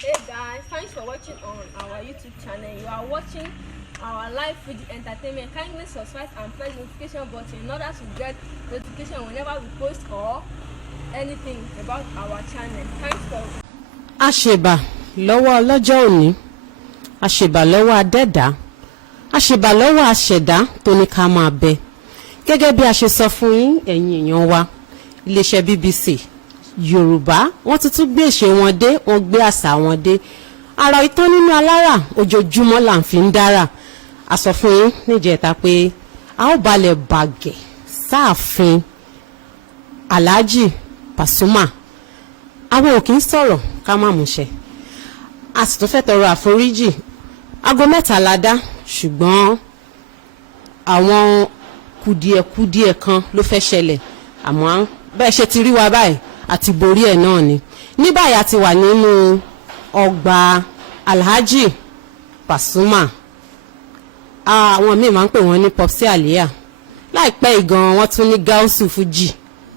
Hey guys, thanks for watching on our YouTube channel. You are watching our live video entertainment. Kindly subscribe and press the notification button in order to get notification whenever we post or anything about our channel. Thanks for. Àṣèbà lọ́wọ́ ọlọ́jọ́ òní, àṣèbà lọ́wọ́ adẹ́dá, àṣèbà lọ́wọ́ àṣẹ̀dá tó ní ká máa bẹ. Gẹ́gẹ́ bí a ṣe sọ fún yín ẹ̀yin èèyàn wa, iléeṣẹ́ BBC Yorùbá wọ́n tuntun gbé ìṣe wọn dé, wọ́n gbé àṣà wọn dé. Ara ìtàn nínú alára ojoojúmọ́ là ń fi ń dára. A sọ fún yín níjẹta pé a ó balẹ̀ bàgẹ̀ sáàfin Alhaji Pasuma. Àwọn ò kì í sọ̀rọ̀ ká má múṣẹ. A sì tún fẹ́ tọrọ àforíjì. Aago 3 la dá, ṣùgbọ́n àwọn kùdìẹ̀kùdìẹ̀ kan ló fẹ́ ṣẹlẹ̀. Àmọ́ bẹ́ẹ̀ ṣe ti rí wa báyìí àti borí ẹ̀ náà ni. Ní báyìí a ti wà nínú ọgbà Alhaji Pasuma. Àwọn míì máa ń pè wọ́n ní Popsi Aliya. Láìpẹ́ ìgan wọ́n tún ní Gáúsù Fújì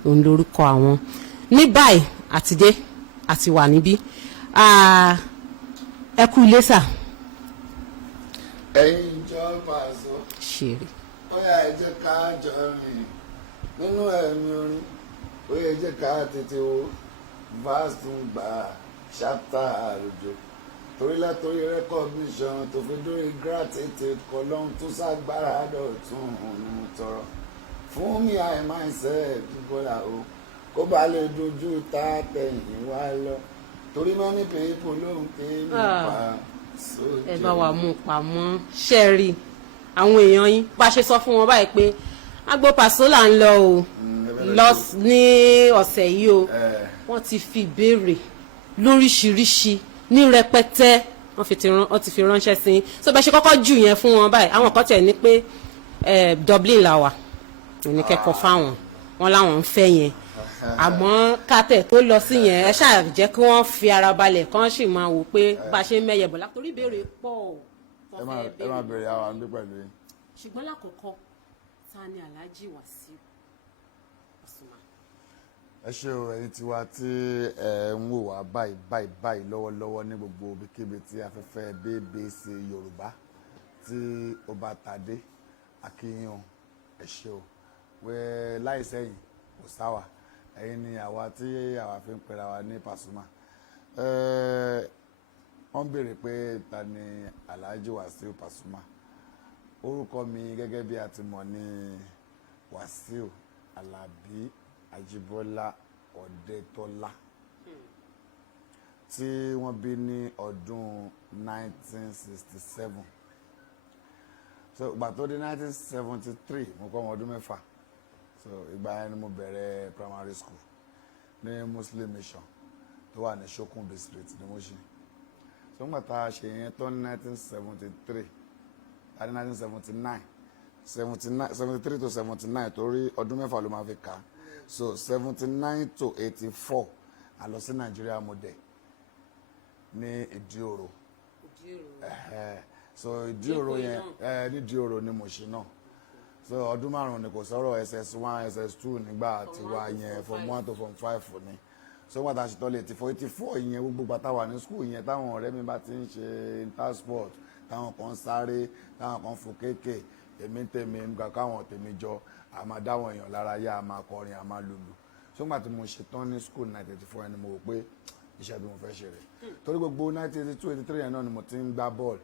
òun lórúkọ àwọn. Ní báyìí àti dé àti wà níbí. Ẹ kú ilé sà. Ẹ̀yin ìjọba àṣọ. Ṣeré. Ó yá ẹ jẹ́ ká jọ rìn nínú ẹ̀mí orin. Ó yá ẹ jẹ́ ká tètè wo verse tún gbà ṣáptà àròjọ. Torí látòrí recognition tó fi dórí gratitude kọ lọ́hún tó ságbára dọ̀tún òun tọrọ. Fún mi àìmáìsẹ́ ìdúgbòlà o kó bá lè dojú tá tẹ̀yìn wá lọ. Torí many people ló ń ké mi pa sójú. Ẹ bá wa mú pamọ́ ṣẹ́ẹ̀rì àwọn èèyàn yín bá ṣe sọ fún wọn báyìí pé agbo Paso là ń lọ o lọ ní ọ̀sẹ̀ yìí o wọ́n ti fi ìbéèrè lóríṣiríṣi ní rẹpẹtẹ wọ́n ti fi ránṣẹ́ sí i so bá ṣe kọ́kọ́ jù yẹn fún wọn báyìí àwọn kan tẹ̀ ní pé Dublin la wà ní kẹ́kọ̀ọ́ fáwọn wọn láwọn ń fẹ́ yẹn àmọ́ kátẹ̀ tó lọ sí yẹn ẹ ṣáà jẹ́ kí wọ́n fi ara balẹ̀ kán sì máa wò pé bá a ṣe ń mẹ́yẹ̀ bọ̀ látòrí ìbéèrè pọ̀ ẹ máa bèrè àwọn àmì pẹ̀lú yín. ṣùgbọ́n lákọ̀ọ́kọ́ ta ni Alhaji Wasiu Pasuma. Ẹ ṣé o ẹ̀yin tiwa tí ẹ ń wò wá báyìí lọ́wọ́lọ́wọ́ ní gbogbo ibikíbi tí afẹ́fẹ́ BBC Yorùbá tí ó bá tàdé akínyàn ẹ ṣé o wẹ́ láìsẹ́yìn kò sáwà ẹ̀yin ni àwa tí àwa fi ń pera wa ní Pasuma. Wọ́n béèrè pé ta ni Alhaji Wasiu Pasuma. Orúkọ mi gẹ́gẹ́ bí a ti mọ̀ ní Wasiu Alabi Ajibola Ọ̀dẹ́tọ́lá tí wọ́n bí ní ọdún 1967. So ìgbà tó di 1973 mo kọ́ ọmọ ọdún 6. So ìgbà yẹn ni mo bẹ̀rẹ̀ primary school ní Muslim Mission tó wà ní Sokunbi Street ní Mushin. So nígbà tá a ṣe yẹn tó ní 1973 àti 1979 73 to 79 torí ọdún 6 ló máa fi kà á. So 79 to 84 a lọ sí Nigeria model ní Ìdíòrò. So Ìdíòrò yẹn ní Ìdíòrò ní Mushin náà. So ọdún 5 ni kò sọ̀rọ̀ SS1 SS2 nígbà tí wà yẹn from 1 to from 5 ni. So wọ́n ta ṣetọ́ lè ti 84 yẹn gbogbo bàtà wà ní school yẹn táwọn ọ̀rẹ́ mi bá ti ń ṣe intersport táwọn kan sáré táwọn kan fò kéèké èmi tèmi nígbà káwọn tèmi jọ a máa dáwọn èèyàn lára yá a máa kọrin a máa lùlù. So nígbà tí mo ṣetán ní school 1984 ẹni mo rò pé iṣẹ́ tí mo fẹ́ ṣe rẹ̀ torí gbogbo 1982 83 yẹn náà ni mo ti ń gbá bọ́ọ̀lù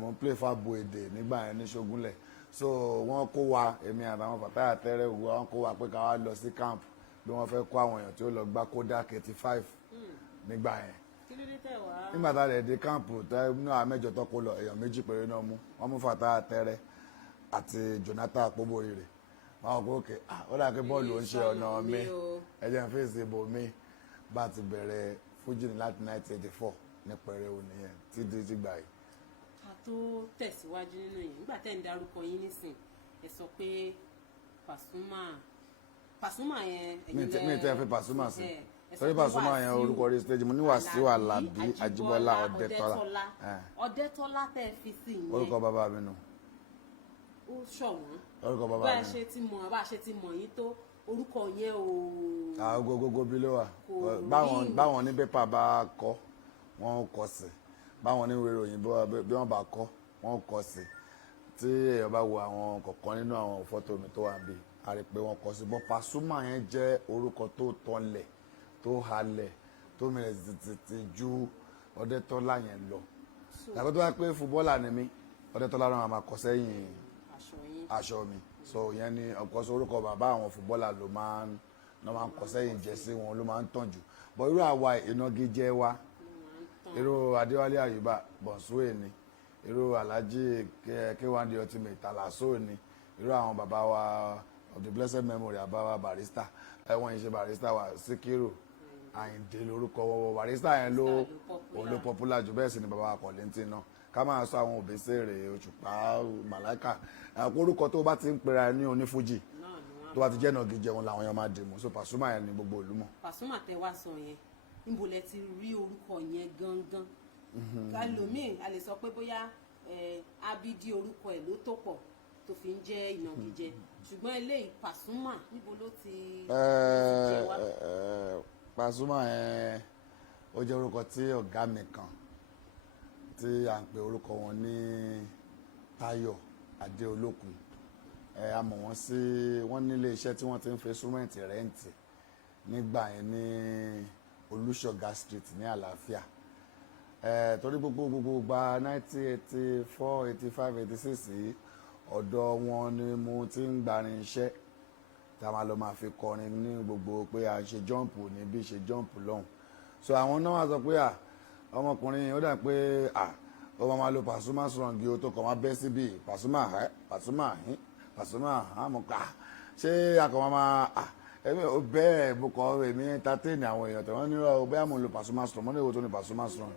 mo ń play fábo èdè nígbà yẹn ní Ṣógúnlẹ̀. So wọ́n kó wa èmi àtàwọn Fatai Àtẹ́rẹ́ òwú wọ́n kó wa pé ká wá lọ sí camp bí wọ́n fẹ́ kó àwọn èèyàn tí ó lọ gbá Kodak 85 nígbà yẹn. Nígbà tá a lè dé camp nínú àwọn mẹ́jọ tó kó lọ èèyàn 2 péré náà mú wọ́n mú Fatai Àtẹ́rẹ́ àti Jonathan Àpòbórí rẹ̀ wọ́n kó òkè ó dà pé bọ́ọ̀lù ó ń ṣe ọ̀nà mi ẹ̀jẹ̀ ń fèsì ibò mi bá ti bẹ̀rẹ̀ fújì ní láti 1984 ní pẹ̀rẹ̀ òní yẹn tí ti gbà yìí. Tó tẹ̀síwájú nínú yìí nígbà tẹ́ ń darúkọ yín nísìn ẹ sọ pé Pasuma yẹn mi tẹ́ fi Pasuma sí torí Pasuma yẹn orúkọ orí stage mo ní Wasiu Alabi Ajibola Ọ̀dẹ́tọ́lá Ọ̀dẹ́tọ́lá tẹ́ fi sí yẹn orúkọ bàbá mi nù. Ó ṣọ̀wọ́n orúkọ bàbá mi bá a ṣe ti mọ̀ yín tó orúkọ yẹn o. Gogogo bí ló wà báwọn ní pépà bá kọ wọ́n kọ sí báwọn oníwèé ìròyìn bí wọ́n bá kọ wọ́n kọ sí tí èèyàn bá wo àwọn kọ̀ọ̀kan nínú àwọn fọ́tò mi tó wà níbí a rí pé wọ́n kọ sí bọ́ Pasuma yẹn jẹ́ orúkọ tó tọ́lẹ̀ tó halẹ̀ tó mìíràn títí ju Ọdẹ́tọ́lá yẹn lọ yàtọ̀ tó wá pé fúbọ́ọ̀là ni mí Ọdẹ́tọ́lá náà máa kọ sẹ́yìn aṣọ mi so yẹn ni ọkọ sọ orúkọ bàbá àwọn fúbọ́ọ̀là ló máa ń kọ sẹ́yìn jẹ́sí wọn ló máa ń tàn jù bọ́ irú àwa ìnagijẹ wa irú Adéwálé Àyùbá Bọ̀nsúwè ni irú Alhaji K1 the ultimate Talaso ni irú àwọn bàbá wa of the blessed memory àbáwá Barrister ẹ̀wọ̀n ìṣe Barrister wa Síkírù Àyìndé lórúkọ wọ́wọ́ Barrister yẹn ló popular jù bẹ́ẹ̀ sì ni bàbá Kọ̀lẹ́ntì náà ká máa sọ àwọn Òbésèré Òṣùpá Màláìkà orúkọ tó bá ti ń pera ní onífújì tó bá ti jẹ́ ìnagijẹ wọn làwọn èèyàn máa dì mú so Pasuma yẹn ni gbogbo ìlú mọ̀. Pasuma tẹ wá sọ yẹn níbo lẹ ti rí orúkọ yẹn gangan kálómìn a lè sọ pé bóyá abidi orúkọ ẹ̀ ló tó pọ̀ tó fi ń jẹ́ ìnagijẹ ṣùgbọ́n eléyìí Pasuma níbo ló ti jẹ wá. Pasuma yẹn ó jẹ́ orúkọ tí ọ̀gá mi kan tí à ń pe orúkọ wọn ní Táyọ̀ Adéolókun a mọ̀ wọ́n sí wọ́n nílé iṣẹ́ tí wọ́n ti ń fi súnmẹ́ǹtì rẹ́ǹtì nígbà yẹn ní Olúṣọ̀gá street ní Àlàáfíà torí gbogbo gba 1984 85 86 ọ̀dọ̀ wọn ni mo ti ń gbarin iṣẹ́ tá a máa lọ máa fi kọrin ní gbogbo pé a ṣe jọ́ǹpù níbí ṣe jọ́ǹpù lọ́hùn so àwọn náà wá sọ pé ọmọkùnrin ó dà pé ó máa lo Pasuma strong o tó kàn máa bẹ́ síbi Pasuma àmọ́ ṣé akọ̀ máa ẹ̀mí ò bẹ́ẹ̀ mo kọ́ èmi entertain àwọn èèyàn tó wọ́n ní ọ bẹ́ẹ̀ mo lo Pasuma strong wọ́n ní èwo tó ní Pasuma strong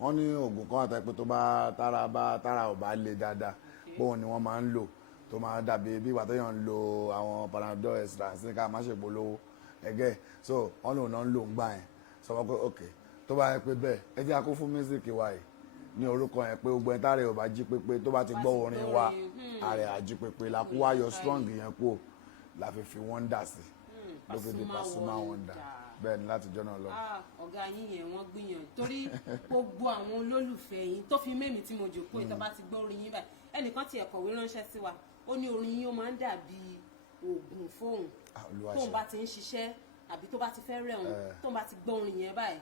wọ́n ní oògùn kan àtàpé tó bá tára ò bá le dáadáa bóun ni wọ́n máa ń lò tó máa dàbí bí ìgbà tó yàn ń lo àwọn Panadol extra sí ká má ṣe polówó ẹgẹ́ so wọ́n lòun náà ń lò ń gbà yẹn sọ wọ́n pé ok tó bá yẹ pé bẹ́ẹ̀ ẹ jẹ́ akó fún mísíkì wa yìí ní orúkọ yẹn pé gbogbo ẹ̀ tá rẹ̀ ò bá jí pépé tó bá ti gbọ́ orin wa àrẹ̀ àjí pépé la kó wá yọ strong yẹn kú la fi wọ́n dà sí ló fi di Pasuma wonder bẹ́ẹ̀ ni láti jọ́nà lọ. ọ̀gá yín yẹn wọ́n gbìyànjú torí gbogbo àwọn olólùfẹ́ yín tó fi mẹ́mi tí mo jòkó ìtọ́ bá ti gbọ́ orin yín báyìí ẹnìkan ti ẹ̀kọ̀wé ránṣẹ́ sí wa ó ní orin yín ó máa ń dàbí oògùn fóun tóun bá ti ń ṣiṣẹ́ àbí tó bá ti fẹ́ rẹ̀ òun tóun bá ti gbọ́ orin yẹn báyìí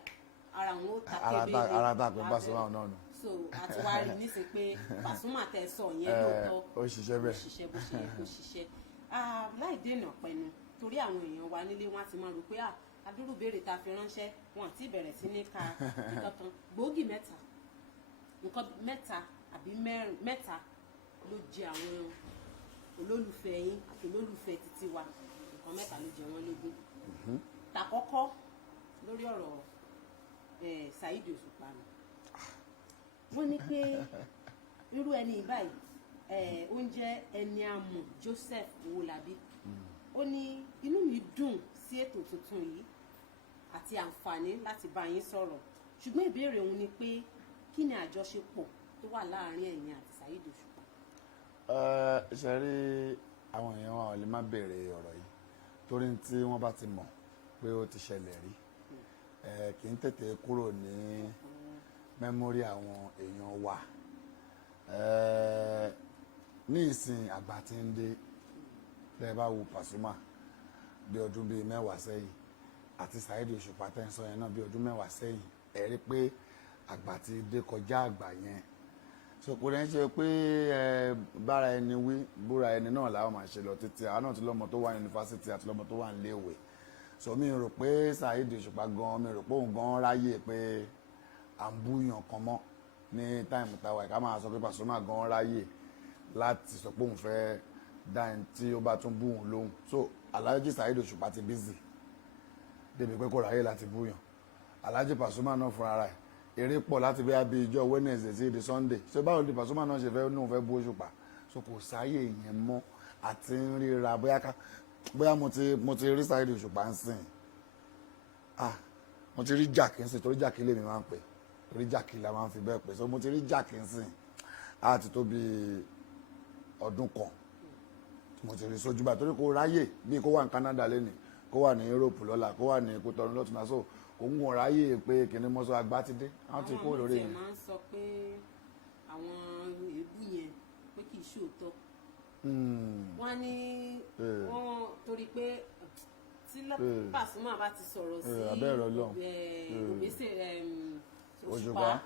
ara wọn ó ta kébé ara tá a pè Pasuma náà nù. so àti wá rí nísìnyí pé Pasuma tẹ sọ yẹn lóòótọ́ ó ṣiṣẹ́ bẹ́ẹ̀ ó ṣiṣẹ́ bó ṣe yẹ kó ṣiṣẹ́ láì dènà pẹ̀lú torí àwọn èèyàn wa nílé wọn ti máa rò pé adúrú béèrè tá a fi ránṣẹ́ wọn àti ìbẹ̀rẹ̀ sí ní ka nǹkan gbòógì nǹkan mẹ́ta àbí mẹ́ta ló jẹ àwọn olólùfẹ́ yín àti olólùfẹ́ títí wa nǹkan mẹ́ta ló jẹ wọ́n lógún. tàkọ́kọ́ lórí ọ̀rọ̀ Saheed Òṣùpá ni wọ́n ní pé irú ẹni báyìí ó ń jẹ́ ẹni àmọ̀ Joseph Owólabí ó ní inú mi dùn sí ètò tuntun yìí àti àǹfààní láti bá yín sọ̀rọ̀ ṣùgbọ́n ìbéèrè òun ni pé kí ni àjọṣepọ̀ tó wà láàárín ẹ̀yin àti Saheed Òṣùpá. ṣe rí àwọn èèyàn wa ò lè má béèrè ọ̀rọ̀ yìí torí tí wọ́n bá ti mọ̀ pé ó ti ṣẹlẹ̀ rí kì í tètè kúrò ní mẹ́mórì àwọn èèyàn wa ní ìsìn àgbà tí ń dé tẹ́ bá wo Pasuma bí ọdún bíi 10 sẹ́yìn àti Saheed Òṣùpá tẹ́ ń sọ yẹn náà bí ọdún 10 sẹ́yìn ẹ rí pé àgbà ti dé kọjá àgbà yẹn so kò dẹ́n ṣe pé bára ẹni wí búra ẹni náà làwọn máa ṣe lọ títí àwọn náà ti lọ́mọ tó wà ní yunifásitì àti lọ́mọ tó wà ní iléèwé so mi rò pé Saheed Òṣùpá gan mi rò pé òun gan ráyè pé à ń búyàn kan mọ́ ní táìmù táwa ká máa sọ pé Pasuma gan ráyè láti sọ pé òun fẹ́ dá ẹni tí ó bá tún bú òun lóhùn so Alhaji Saheed Òṣùpá ti bízì débi pé kò ráyè láti búyàn Alhaji Pasuma náà fúnra rẹ̀ eré pọ̀ láti bí ìjọ Wednesday sí di Sunday ṣé báwo ni Pasuma náà ṣe fẹ́ ní òun fẹ́ bú Òṣùpá so kò sáyè yẹn mọ́ àti ń ríra bóyá mo ti rí Saheed Òṣùpá ń sìn mo ti rí Jàkí ń sìn torí Jàkí lèmi máa ń pè torí Jàkí la máa ń fi bẹ́ẹ̀ pè so mo ti rí Jàkí ń sìn àti tó bí ọdún kan mo ti rí sójú bá torí kò ráyè bí kó wà ní Canada lẹ́nìí kó wà ní Europe lọ́la kó wà ní Kòtọ́nù lọ́tún náà so òun ò ráyè pé kìnní mọ́sọ́ agbá ti dé àwọn ti kó lórí yẹn. àwọn máa ń sọ pé àwọn èébú yẹn pé kì í ṣòótọ́ wọ́n ní wọ́n torí pé tí Pasuma bá ti sọ̀rọ̀ sí Òṣùpá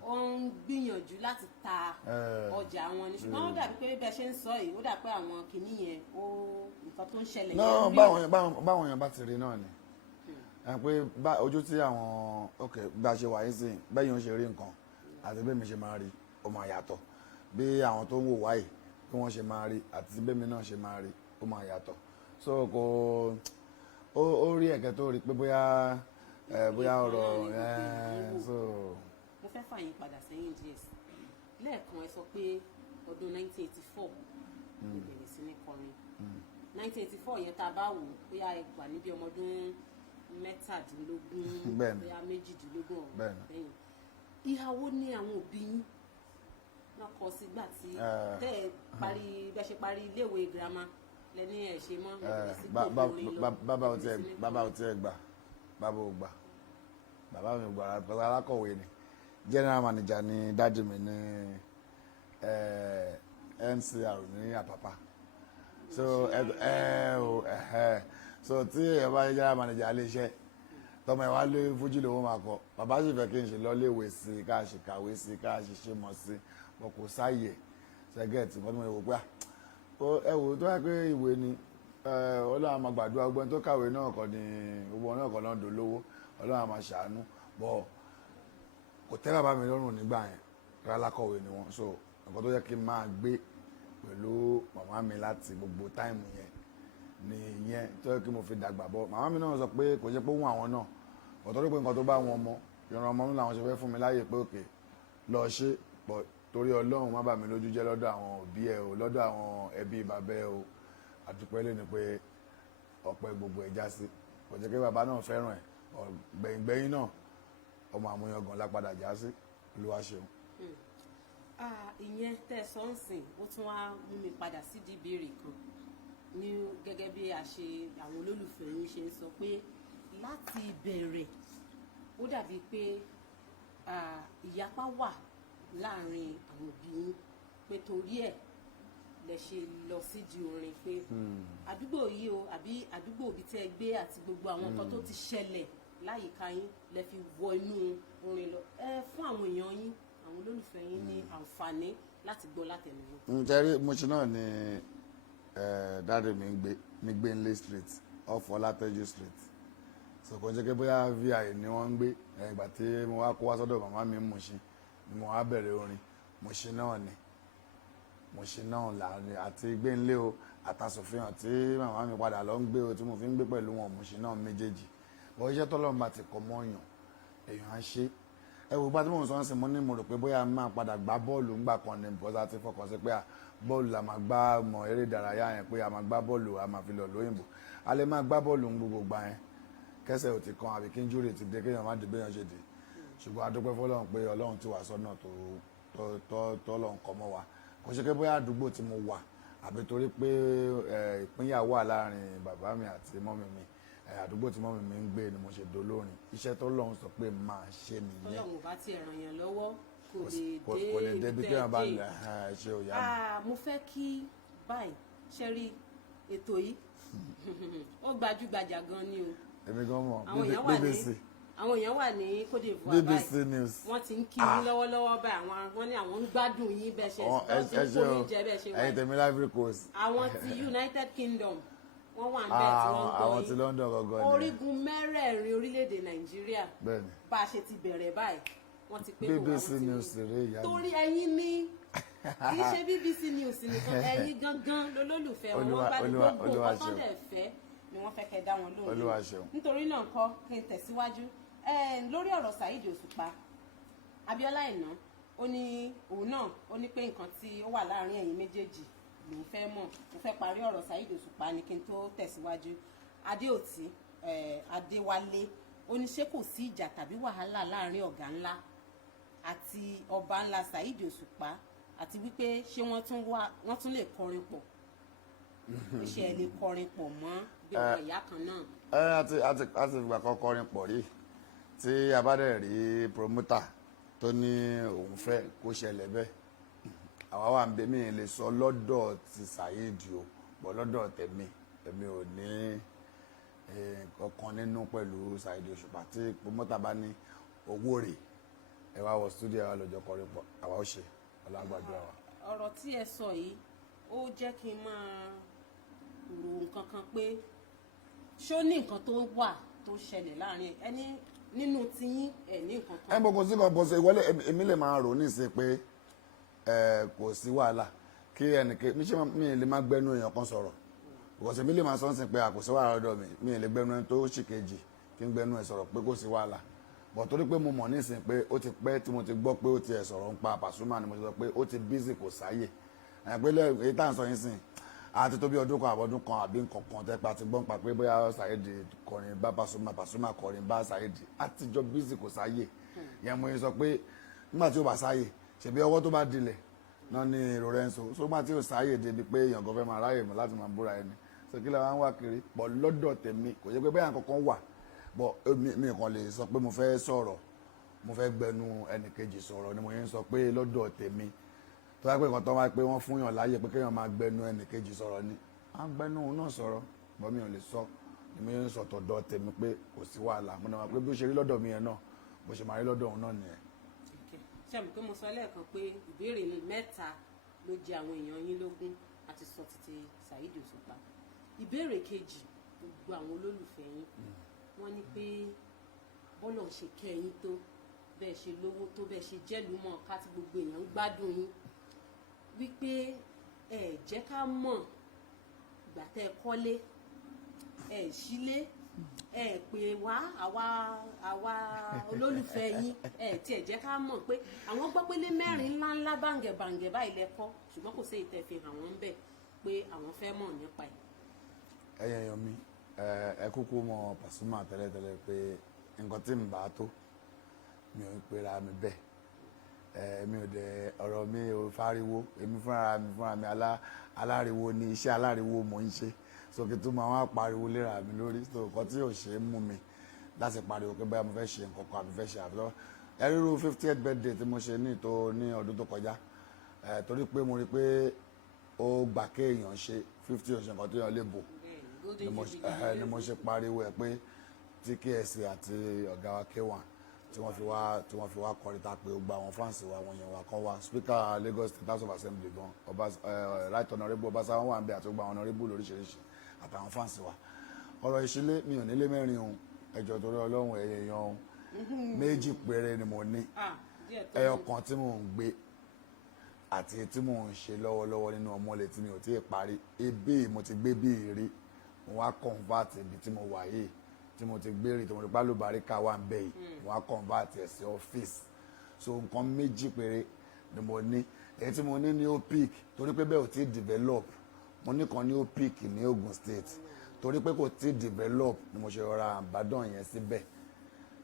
ó ń gbìyànjú láti ta ọjà wọn ni ṣùgbọ́n ó dàbí pé bẹ́ẹ̀ ṣe ń sọ yìí ó dà pé àwọn kìíní yẹn ó nǹkan tó ń ṣẹlẹ̀ yẹn. náà báwọn èèyàn bá ti rí náà ni pé ojú tí àwọn bá ṣe wà yín sí bẹ́ẹ̀ yóò ṣe rí nǹkan àti bẹ́ẹ̀ mi ṣe máa rí ó máa yàtọ̀ bí àwọn tó ń wò wáyé bí wọ́n ṣe máa rí àti bẹ́ẹ̀ mi náà ṣe máa rí ó máa yàtọ̀ so kò ó rí ẹ̀kẹ́ tó rí pé bóyá ọ̀rọ̀ so. mo fẹ́ fàyín padà sẹ́yìn díẹ̀ lẹ́ẹ̀kan ẹ sọ pé ọdún 1984 ló bẹ̀rẹ̀ sí ní kọrin 1984 yẹn tá a bá wò bóyá ẹ gbà níbi ọmọ ọdún mẹ́tàdínlógún bóyá méjìdínlógún lẹ́yìn ìhàwó ní àwọn òbí yín náà kọ sígbà tí tẹ́ ẹ parí bẹ́ẹ̀ ṣe parí iléèwé girama lẹ́ni ẹ̀ ṣe mọ́ bẹ̀rẹ̀ sí gbogbo orin lọ. bàbá ò tiẹ̀ gbà bàbá ò gbà bàbá mi ò gbà pẹ̀lú alákọ̀wé ni general manager ni dájú mi ní NCR ní Àpápá so tí ẹ bá yẹ general manager lè ṣe tọmọ ẹ wá lé fújì lówó máa kọ bàbá sì fẹ́ kí n ṣe lọ léèwé sí i ká ṣe kàwé sí i ká ṣe ṣe mọ̀ sí i wọn kò sáàyè ṣẹgẹẹtì fọdún mi wò pé ẹ wò tó yẹ pé ìwé ni Ọlọ́run àmà gbàdúrà ọgbọ́n tó kàwé náà kọ́ ni gbogbo náà kọ́ náà dolówó Ọlọ́run àmà ṣàánú bọ́ kò tẹ́ bàbá mi lọ́rùn nígbà yẹn rálákọ̀wé ni wọ́n so nǹkan tó yẹ kí n máa gbé pẹ̀lú màmá mi láti gbogbo táìmù yẹn nìyẹn tó yẹ kí mo fi dàgbà bọ́ màmá mi náà sọ pé kò ṣe pé òun àwọn náà ọ̀tọ́ ló pé nǹkan tó bá wọn mọ ìran ọmọ mi làwọn ṣe fẹ́ fún mi láàyè pé òkè lọ ṣe pọ̀ torí Ọlọ́run má bà mí lójú jẹ́ lọ́dọ̀ àwọn òbí ẹ o lọ́dọ̀ àwọn ẹbí bàbá ẹ o àdúpẹ́ lé ni pé ọpẹ́ gbogbo ẹ̀ já sí kò jẹ́ kí bàbá náà fẹ́ràn ẹ̀ gbẹ̀yìngbẹ̀yìn náà ọmọ àmúyangàn lápadà já sí Olúwa ṣeun. ìyẹn tẹ́ sọ ń sìn ó tún wá mú mi padà sídìí ìbéèrè kan ní gẹ́gẹ́ bí àwọn olólùfẹ́ yín ṣe ń sọ pé láti ìbẹ̀rẹ̀ ó dàbí pé ìyapa wà láàrin àwọn òbí yín pé torí ẹ̀ lẹ ṣe lọ sídìí orin pé àdúgbò yìí o àbí àdúgbò òbí tẹ́ ẹ gbé àti gbogbo àwọn nǹkan tó ti ṣẹlẹ̀ láyìíká yín lẹ fi wọ inú orin lọ fún àwọn èèyàn yín àwọn olólùfẹ́ yín ní àǹfààní láti gbọ́ látẹnu wọn. nítorí Mushin náà ni dáàdì mi ń gbé ní Gbénlé street off Ọlátẹ́jú street sọ̀kò jẹ́ pé bóyá VI ni wọ́n ń gbé ìgbà tí mo wá kó wá sọ́dọ̀ màmá mi Mushin ni mo wá bẹ̀rẹ̀ orin Mushin náà ni Mushin náà láàrin àti Gbénlé o àtàsòfihàn tí màmá mi padà lọ ń gbé o tí mo fi ń gbé pẹ̀lú wọn Mushin náà méjèèjì bọ́ iṣẹ́ tọ́lọ́run bá ti kọ́ mọ́ọ̀yàn èèyàn á ṣe ẹ wò bá tí mò ń sọ ń sìn mo ní mo rò pé bóyá máa padà gbá bọ́ọ̀lù ńgbà kan ní bọ́sà ti fọkàn sí pé bọ́ọ̀lù la máa gbá mọ eré ìdárayá yẹn pé a máa gbá bọ́ọ̀lù a máa fi lọ lóyìnbó a lè máa gbá bọ́ọ̀lù gbogbo gbà yẹn kẹsẹ̀ ò ti kan àbí kí injúrì ti dé kéèyàn má di béèyàn ṣe dé ṣùgbọ́n a dúpẹ́ fọlọ́run pé Ọlọ́run ti wà sọ́nà tó Ọlọ́run kọ́ mọ́ wa kò ṣe pé bóyá àdúgbò tí mo wà àbí torí pé ìpínyà wà láàrin bàbá mi àti mọ́mì mi àdúgbò tí mọ́mì mi ń gbé ni mo ṣe dolórin iṣẹ́ tó lọ́run sọ pé máa ṣe nìyẹn. Ọlọ́run bá ti ràn yàn lọ́wọ́ kò lè débi kí wọ́n bá lè ṣe òyà mi. mo fẹ́ kí báyìí ṣe rí ètò yìí ó gbajúgbajà gan ni o. èmi gan mọ̀ BBC àwọn èèyàn wà ní Côte d'Ivoire BBC News wọ́n ti ń kí yín lọ́wọ́lọ́wọ́ báyìí wọ́n ní àwọn ń gbádùn yín bẹ́ẹ̀ ṣe kó ní jẹ bẹ́ẹ̀ ṣe wà. ẹ̀yin tèmi Ivory Coast. àwọn ti United Kingdom wọ́n wà ń bẹ̀ tí wọ́n ń gbọ́ yín. àwọn ti London gangan ni. orígun mẹ́rẹ̀ẹ̀rin orílẹ̀-èdè Nàìjíríà bá a ṣe ti bẹ̀rẹ̀ báyìí wọ́n ti pé kó wá BBC News rèé ìyá mi. torí ẹ̀yin ní kì í ṣe BBC News nìkan ẹ̀yin gangan lolólùfẹ́ wọn bá ní gbogbo ọ̀tọ́ dẹ̀ fẹ́ ni wọ́n fẹ́ kẹ́ dá wọn lóhùn. Olúwa ṣeun. nítorí náà kọ́ kí n tẹ̀síwájú lórí ọ̀rọ̀ Saheed Òṣùpá Abíọ́lá Àìná ó ní òun náà ó ní pé nǹkan tí ó wà láàrin ẹ̀yin méjèèjì lòun fẹ́ mọ̀ mo fẹ́ parí ọ̀rọ̀ Saheed Òṣùpá ni kí n tó tẹ̀síwájú Adéòtí Adéwálé ó ní ṣé kò sí ìjà tàbí wàhálà láàrin Ọ̀gánlá àti ọba ńlá Saheed Òṣùpá àti wípé ṣé wọ́n tún lè kọrin pọ̀ ṣé ẹ lè kọrin pọ̀ mọ́ bí ọmọ ìyá kan náà. àti ìgbà kan kọrin pọ̀ rí tí a bá dẹ̀ rí promoter tó ní òun fẹ́ kó ṣẹlẹ̀ bẹ́ẹ̀ àwa wà ń bẹ mí lè sọ lọ́dọ̀ ti Saheed o bọ́ lọ́dọ̀ èmi ò ní ọ̀kan nínú pẹ̀lú Saheed Òṣùpá tí promoter bá ní owó rẹ̀ ẹ wá wọ studio ẹ wá lọ́jọ́ kọrin pọ̀ àwa ó ṣe ọlágbàdúrà wa. ọ̀rọ̀ tí ẹ sọ yìí ó jẹ́ kí n máa rò nǹkan kan pé ṣó ní nǹkan tó wà tó ṣẹlẹ̀ láàrin ẹni nínú tiyín ẹ̀ ní nǹkan kan. ẹ bọ̀ kò sí kan bọ̀ sọ ìwọlé èmi lè máa rò nísìnyí pé kò sí wàhálà kí ẹnìkan mi lè má gbẹnu èèyàn kan sọ̀rọ̀ because mi lè máa sọ ń sìn pé kò sí wàhálà lọ́dọ̀ mi lè gbẹnu ẹni tó ṣì kejì kí n gbẹnu ẹ sọ̀rọ̀ pé kò sí wàhálà bọ̀ torí pé mo mọ̀ nísìnyí pé ó ti pẹ́ tí mo ti gbọ́ pé ó ti ẹ̀ sọ̀rọ̀ ń pa Pasuma ni mo ti sọ pé ó ti busy kò sáyè àpẹẹrẹ èyí tá à ń sọ yín sìn àti tó bí ọdún kan àbọ̀dún kan àbí nǹkan kan tẹ́pẹ́ àti gbọ́n pa pé bóyá Saheed kọrin bá Pasuma kọrin bá Saheed àtijọ́ busy kò sáyè yẹn mo yẹn sọ pé nígbà tí ó bá sáyè ṣèbí ọwọ́ tó bá dilẹ̀ náà ní èrò rẹ̀ ń so nígbà tí ó sáyè débi pé èèyàn kan fẹ́ máa ráyè mọ́ láti máa búra ẹni so kí la wá ń wá kiri pọ̀ lọ́dọ̀ tèmi kò yẹ pé bẹ́ẹ̀ kankan wà bọ̀ mi kàn lè sọ pé mo fẹ́ sọ̀rọ̀ mo fẹ́ gbẹnu ẹnìkejì sọ̀rọ̀ ni mo yẹn ń sọ pé lọ́dọ̀ tèmi tó wá pé nǹkan tó wá pé wọ́n fún yàn láàyè pé kéèyàn máa gbẹnu ẹnìkejì sọ̀rọ̀ ni à ń gbẹnu òun náà sọ̀rọ̀ bọ́ mi ò lè sọ èmi yẹn ń sọ tọ̀dọ̀ tèmi pé kò sí wàhálà mo náà pé bí ó ṣe rí lọ́dọ̀ mi yẹn náà bó ṣe máa rí lọ́dọ̀ òun náà nìyẹn. ṣé àmì pé mo sọ lẹ́ẹ̀kan pé ìbéèrè mẹ́ta ló jẹ àwọn èèyàn yín lógún àti sọ títí Saheed Òṣùpá ìbéèrè kejì gbogbo àwọn olólùfẹ́ yín wọ́n ní pé bọ́lọ̀ ṣe kẹ́ yín tó bẹ́ẹ̀ ṣe lówó tó bẹ́ẹ̀ ṣe jẹ́lùmọ̀ ká tí gbogbo èèyàn ń gbádùn yín wípé ẹ jẹ́ ká mọ̀ ìgbà tẹ́ ẹ kọ́lé ẹ sílé ẹ pè wá àwa olólùfẹ́ yín ẹ tiẹ̀ jẹ́ ká mọ̀ pé àwọn gbọ́ pé lé mẹ́rin ńláńlá bàǹgẹ̀bàǹgẹ̀ báyìí lẹ́kọ́ ṣùgbọ́n kò sí ìtẹ̀fẹ́ àwọn ń bẹ̀ pé àwọn fẹ́ mọ̀ nípa ẹ̀. ẹyẹ yan mi ẹ kúkú mọ Pasuma tẹ́lẹ̀tẹ́lẹ̀ pé nǹkan tí n bá tó mi ò ń pera mi bẹ́ẹ̀ mi ò dẹ̀ ọ̀rọ̀ mi ò fáriwo èmi fúnra mi aláriwo ni iṣẹ́ aláriwo mò ń ṣe sókè tó máa wá pariwo léra mi lórí tó nǹkan tí ò ṣe é mú mi láti pariwo pé báyà mo fẹ́ ṣe nǹkan kan àbí fẹ́ ṣe àbí ẹrú 50th birthday tí mo ṣe ní ọdún tó kọjá torí pé mo rí pé ó gbà kéèyàn ṣe 50 oṣù nǹkan tó yàn lè bò ni mo ṣe pariwo ẹ pé tí KSC àti ọ̀gá wa K1 tí wọ́n fi wá kọrin ta pé ó gba àwọn fáǹsì wa àwọn èèyàn wa kan wá speaker Lagos State House of Assembly gan right honourable Ọbaṣá wọn wà ń bẹ àti gbogbo àwọn honourable lóríṣiríṣi àtàwọn fáǹsì wa ọ̀rọ̀ ìṣílé mi ò nílé mẹ́rin o ẹjọ́ torí Ọlọ́run èèyàn o méjì péré ni mo ní ẹyọ kan tí mò ń gbé àti tí mò ń ṣe lọ́wọ́lọ́wọ́ nínú ọmọlé tí mi ò tí ì parí ebí mo ti gbé bí rí mo wá convert ibi tí mo wà yìí tí mo ti gbé rí tí mo rí pálọ̀ baríkà wà ń bẹ̀ yìí mo wá convert ẹ̀ sí ọ́fíìsì so nǹkan méjì péré ni mo ní èyí tí mo ní ó peak torí pé bẹ́ẹ̀ ò tí ì develop mo ní kan ní ó peak ní Ogun State torí pé kò tí ì develop ni mo ṣe rọra àbádàn yẹn síbẹ̀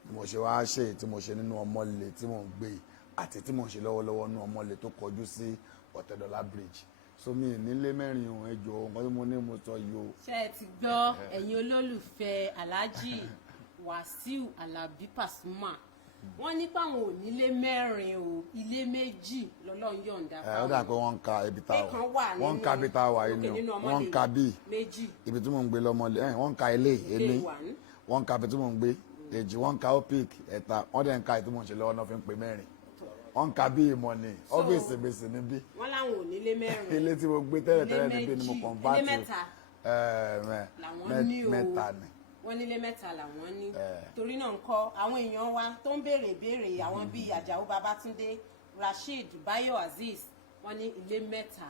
ni mo ṣe wá ṣe èyí tí mo ṣe nínú ọmọlé tí mo ń gbé yìí àti tí mo ń ṣe lọ́wọ́lọ́wọ́ nínú ọmọlé tó kọjú sí Ọ̀tẹ̀dọ́là bridge so mi nílé mẹ́rin ohun ẹjọ́ nǹkan tí mo ní mo sọ yìí o. ṣé ẹ ti gbọ́ ẹ̀yin olólùfẹ́ Alhaji Wasiu Alabi Pasuma wọ́n ní páwọn ò nílé mẹ́rin o ilé méjì lọ́lọ́run yọ̀ǹda fáwọn. ó dà pé wọ́n ń ka ibi tá a wà wọ́n ń ka ibi tá a wà yìí ni wọ́n ń ka bíi ibi tí mò ń gbé lọ́mọlé wọ́n ń ka ilé ẹni wọ́n ń ka ibi tí mò ń gbé èjì wọ́n ń ka opic ẹ̀ta wọ́n dẹ̀ ń ka ìtumọ̀ ṣe lọ́wọ́ náà fi ń pè mẹ́rin wọ́n ka bí ìmọ̀ ni ọ́fíìsì bèsì níbí. wọ́n láwọn ò nílé mẹ́rin. ilé tí mo gbé tẹ́lẹ̀ níbí ni mo kàn bá ti. ilé mẹ́ta làwọn ní o mẹ́ta ni. wọ́n nílé mẹ́ta làwọn ní. torí náà ń kọ́ àwọn èèyàn wa tó ń béèrè ìbéèrè àwọn bíi Àjàó Babátúndé Rasheed Bayo Azeez wọ́n ní ilé mẹ́ta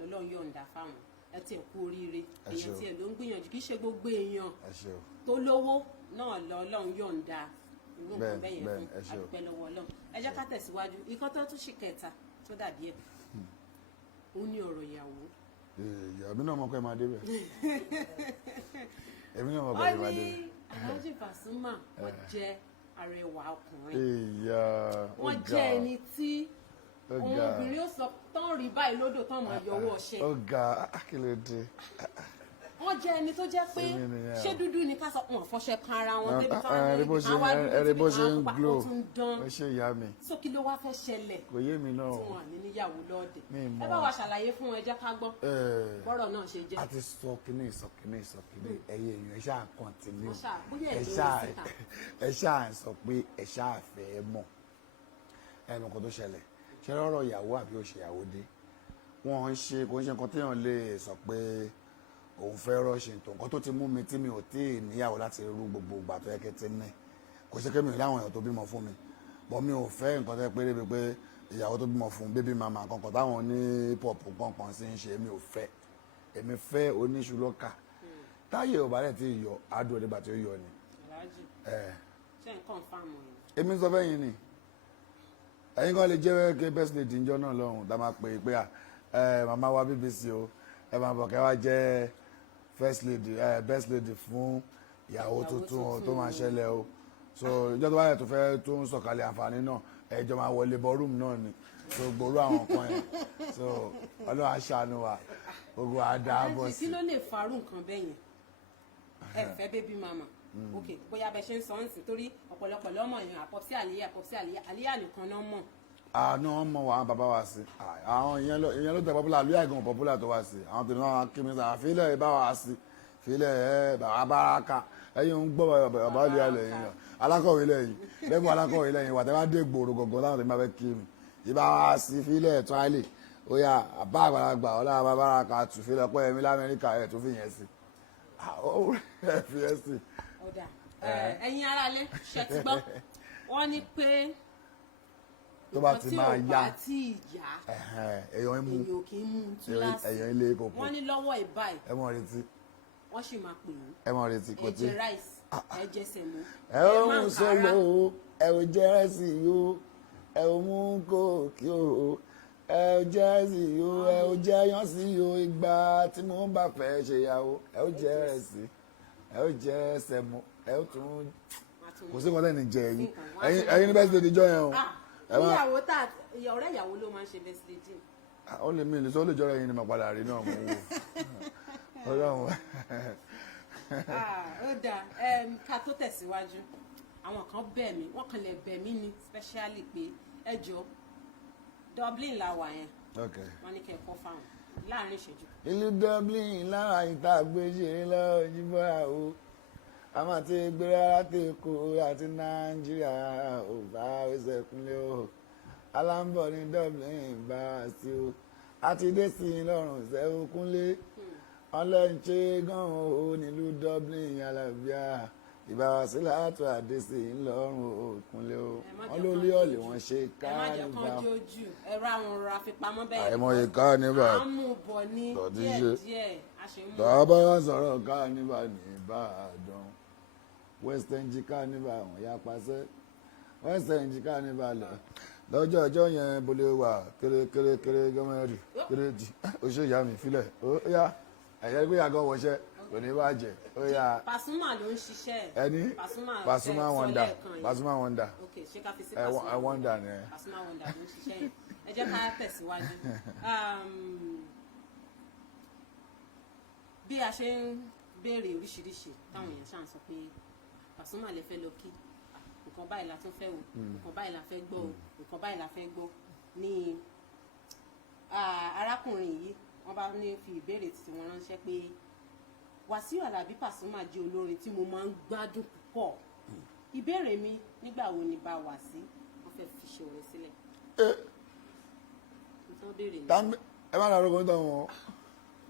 lọ́lọ́run yọ̀ǹda fáwọn ẹ tiẹ̀ kú oríire èèyàn tiẹ̀ ló ń gbìyànjú kì í ṣe gbogbo èèyàn tó lówó náà lọ́lọ́run yọ̀ǹda irú nǹkan bẹ́ẹ̀ yẹn fún àdúpẹ́ lọ́wọ́ Ọlọ́run ẹ jẹ́ ká tẹ̀síwájú ikọ́ tó tún ṣì kẹta tó dàbí ẹ̀ ó ní ọ̀rọ̀ ìyàwó. èmi náà mọ̀ pé máa débẹ̀ èmi náà mọ̀ pé máa débẹ̀. wọ́n ní Alhaji Pasuma wọ́n jẹ́ arẹwà ọkùnrin wọ́n jẹ́ ẹni tí ọmọbìnrin ó sọ tán rí báyìí lódò tán máa yọwọ́ ọṣẹ. ó ga akílódé. wọ́n jẹ́ ẹni tó jẹ́ pé ṣé dúdú ni ká sọ wọn fọṣẹ kan ara wọn débi táwọn ẹrí bó ṣe ń glo ó ṣe ìyá mi. so kí ló wá fẹ́ ṣẹlẹ̀ kò yé mi náà tí wọ́n ní níyàwó lọ́ọ̀dẹ̀ ẹ bá wa ṣàlàyé fún ẹ jẹ́ ká gbọ́ bọ́rọ̀ náà ṣe jẹ́. a ti sọ kíní ẹyẹ èèyàn ẹ ṣáà kọ́ntínú ẹ ṣáà sọ pé ẹ ṣáà fẹ́ mọ̀ ẹnu kan tó ṣẹlẹ̀ ṣe rọrọ ìyàwó àbí òṣèyàwó dé wọn ń ṣe kò ń ṣe nǹkan téèyàn lè sọ pé òun fẹ́ rọ́ọ̀ṣì tó nǹkan tó ti mú mi tí mi ò tí ì níyàwó láti rú gbogbo ìgbà tó yẹ kí ti ní kò ṣe kémi láwọn èèyàn tó bímọ fún mi bọ́ mi ò fẹ́ nǹkan tó yẹ pé débi pé ìyàwó tó bímọ fún bébí màmá kankan táwọn ní pọ̀pù kankan sí ń ṣe mi ò fẹ́ èmi fẹ́ oníṣu lọ́kà táyé ò bá rẹ̀ tí ì yọ àádọ́ nígbà tí ó yọ ni. ṣé nǹkan fáàmù yẹn. èmi sọ fẹ́yìn ni ẹ̀yin kan lè jẹ́ kí best lady ń jọ náà lọ́hùn tá a máa pè é pé màmá wa BBC o ẹ máa bọ̀ kẹ́ wá jẹ́ first lady best lady fún ìyàwó tuntun tó máa ṣẹlẹ̀ o so ìjọ tó bá yẹ tó fẹ́ tó ń sọ̀kalẹ̀ àǹfààní náà ẹjọ́ máa wọlé ballroom náà ni so gbòòrò àwọn kan yẹn so ọlọ́run aṣàánú wa gbogbo àdá bọ̀ sí. kí ló lè farú nǹkan bẹ́ẹ̀ yẹn ẹ fẹ́ bébí mama ok bóyá bẹ ṣe ń sọ ń sìn torí ọ̀pọ̀lọpọ̀ lọ́mọ yẹn àpọ̀sí àlíyà nìkan náà mọ̀. àánú wọn mọ àwọn bàbá wa sí àwọn ìyẹn ló tẹ popular àlùyà gan popular tó wá sí àwọn tèmi náà kí mi sàn àfilẹ̀ bá wa sí filẹ̀ bàbá baraka ẹ̀yin ń gbọ́ bàbá àlùyà lẹ́yìn yàn alákọ̀wé lẹ́yìn lẹ́gbọ̀n alákọ̀wé lẹ́yìn wà tẹ́ bá dé gbòòrò gọ̀gọ̀ láwọn tèmi bá fẹ́ kí mi ìbá wa sí filẹ̀ tíwáìlì ó yà àbá àgbàlagbà ọlá bàbá baraka tù filẹ̀ pẹ́ ẹ̀mí lamẹ́ríkà ẹ̀ tó fi yẹn sí ẹ̀ fi yẹn sí. ọ̀dà ẹ̀yin aráalé ṣe ti gbọ́ wọ́n ní pé tó bá ti máa yá èèyàn kì í mú túláàsì èèyàn ilé kòkó wọ́n ní lọ́wọ́ ìbáyìí ẹ mọ̀ retí wọ́n sì máa pè ẹ mọ̀ retí kò tí ẹ jẹ ráìsì ẹ jẹ sẹ̀mó ẹ ó mú sólò ẹ ò jẹ rẹ́sì yó ẹ ò mú kóòkì ó ẹ ò jẹ rẹ́sì yó ẹ ò jẹ yánsì yó ìgbà tí mo bá fẹ́ ṣèyàwó ẹ ò jẹ rẹ́sì ẹ ò jẹ sẹ̀mó ẹ ò tún kò sí nǹkan tẹ́ni jẹ ẹ̀yin ní bẹ́ẹ̀ sì lè dijọ́ yẹn o. ìyàwó tá ọ̀rẹ́ ìyàwó ló máa ń ṣe bẹ́ẹ̀ sí lè ó lè mí ìlú tó lè jọra ẹ̀yin ni mà padà rí náà mú wò ọlọ́run. ó dáa ká tó tẹ̀síwájú àwọn kan bẹ̀ mí wọ́n kan lè bẹ̀ mí ní specially pé ẹ jọ Dublin la wà yẹn wọ́n ní kẹ́ ẹ kọ́ fáwọn láàrin ìṣẹ́jú. ìlú Dublin lára ìta gbèsè lọ́ọ́ jíbọ́ àwọ̀ a máa ti gbéra láti Èkó àti Nàìjíríà ò bá ẹsẹ̀ kúnlẹ̀ o alámbọ̀ ní Dublin bá a sí o a ti dé sí i lọ́rùn ṣẹ́wó kúnlẹ̀ ọlẹ́nṣẹ́ gan-an o nílùú Dublin alábíà ìbáwásílẹ̀ àtọ̀ àdé sí i lọ́rùn o kúnlẹ̀ o wọ́n ló lé ọ̀lẹ̀ wọn ṣe káàníbà. ẹ má jẹ́ kán jójú ẹ̀rọ àwọn ọ̀rọ̀ àfipamọ́ bẹ́ẹ̀ àìmọye káàníbà à ń mú bọ̀ ní díẹ̀díẹ̀ a ṣe ń mú. bàbá wa sọ̀rọ̀ káàníbà ní Ìbàdàn western jí káàníbà àwọn ya pàṣẹ western jí káàníbà lọ́jọ́ ọjọ́ yẹn bolè wà kéré gọ́mẹ́rì kéré jì ó ṣe ìyá mi filẹ̀ ó yá ẹ̀yẹ́ gbé yàgò wọṣẹ́ kò ní bàjẹ́ ó yá. Pasuma ló ń ṣiṣẹ́ ẹni Pasuma wonder Pasuma wonder ok ṣé ká fi sí Pasuma wonder ni Pasuma wonder ló ń ṣiṣẹ́ yẹn ẹ jẹ́ ká tẹ̀síwájú bí a ṣe ń béèrè oríṣiríṣi táwọn èèyàn ṣáà ń sọ pé Pasuma lè fẹ́ lọ kí nǹkan báyìí la tún fẹ́ o nǹkan báyìí la fẹ́ gbọ́ o nǹkan báyìí la fẹ́ gbọ́ ní arákùnrin yìí wọ́n bá ní fi ìbéèrè tí wọ́n ránṣẹ́ pé Wàsíù Àlàbí Pasuma jẹ́ olórin tí mo máa ń gbádùn púpọ̀ ìbéèrè mi nígbà wo ni bá wà sí wọ́n fẹ́ fi ṣe orin sílẹ̀. ẹ má dárúkọ ní tọ́wọ́.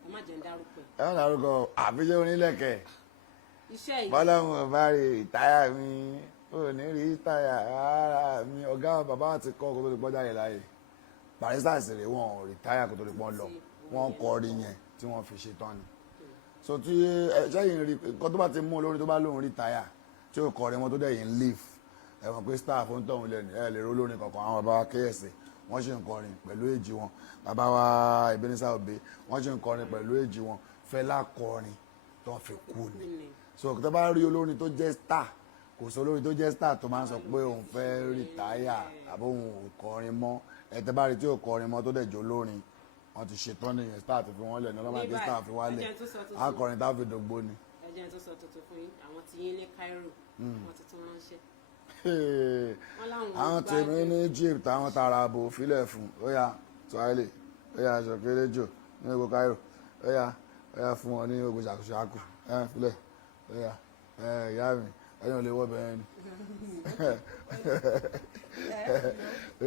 ẹ má jẹ́ ń dárúkọ ẹ̀. ẹ má dárúkọ àfijẹ́ onílẹ̀kẹ̀. iṣẹ́ yìí. bọ́lá mo bá rí ìtáyà mi ò ní rí ìtáyà ara mi ọ̀gá bàbá àti kọ́ kó tó lè gbọ́dọ̀ ayé láàyè barista ìṣẹ̀lẹ̀ wọn ò rí ìtáyà kó tó lè pọ́n lọ wọ́n kọ́ orí yẹn tí wọ́n fi ṣe tán ni. so tí ṣẹ́yìn rí nǹkan tó bá ti mú olórin tó bá lóun rí ìtáyà tí ó kọ́ orin wọn tó dẹ̀ yìí ń leave ẹ mọ̀ pé staff ń tọ̀hún lẹ́nu ẹ lè ró lórin kankan àwọn bàbá wa KSA wọ́n ṣe ń kọrin pẹ̀lú èjì wọn bàbá wa Ebenezer Obey wọ́n ṣe ń kọrin pẹ̀lú èjì wọn Fẹlá kọrin tó fi kú ni so tó bá rí olórin tó jẹ́ star kò sọ olórin tó jẹ́ star tó máa ń sọ pé òun fẹ́ rìtáyà àbí òun ò kọrin mọ́ ẹ tẹ́ bá rí tí ò kọrin mọ́ tó dẹ̀ jó lórin wọ́n ti ṣetán nìyẹn star ti fi wọ́n lẹ̀ ní ọlọ́mọ àti star fi wálẹ̀ akọrin tá a fi dògbò ni. ẹjẹ tó sọ tuntun fún yín àwọn tí yín ní Cairo wọ́n ti tún ránṣẹ́. àwọn tèmi ní Egypt àwọn tààrà ààbò filẹ̀ fún ó yá Swahili ó yá aṣọkéré jò ní gbogbo Cairo ó yá fún wọn ní gbogbo ṣàkóṣàkó filẹ̀ ó yá ìyá mi ẹ̀yin ò lè wọ́ bẹ́ẹ̀ ni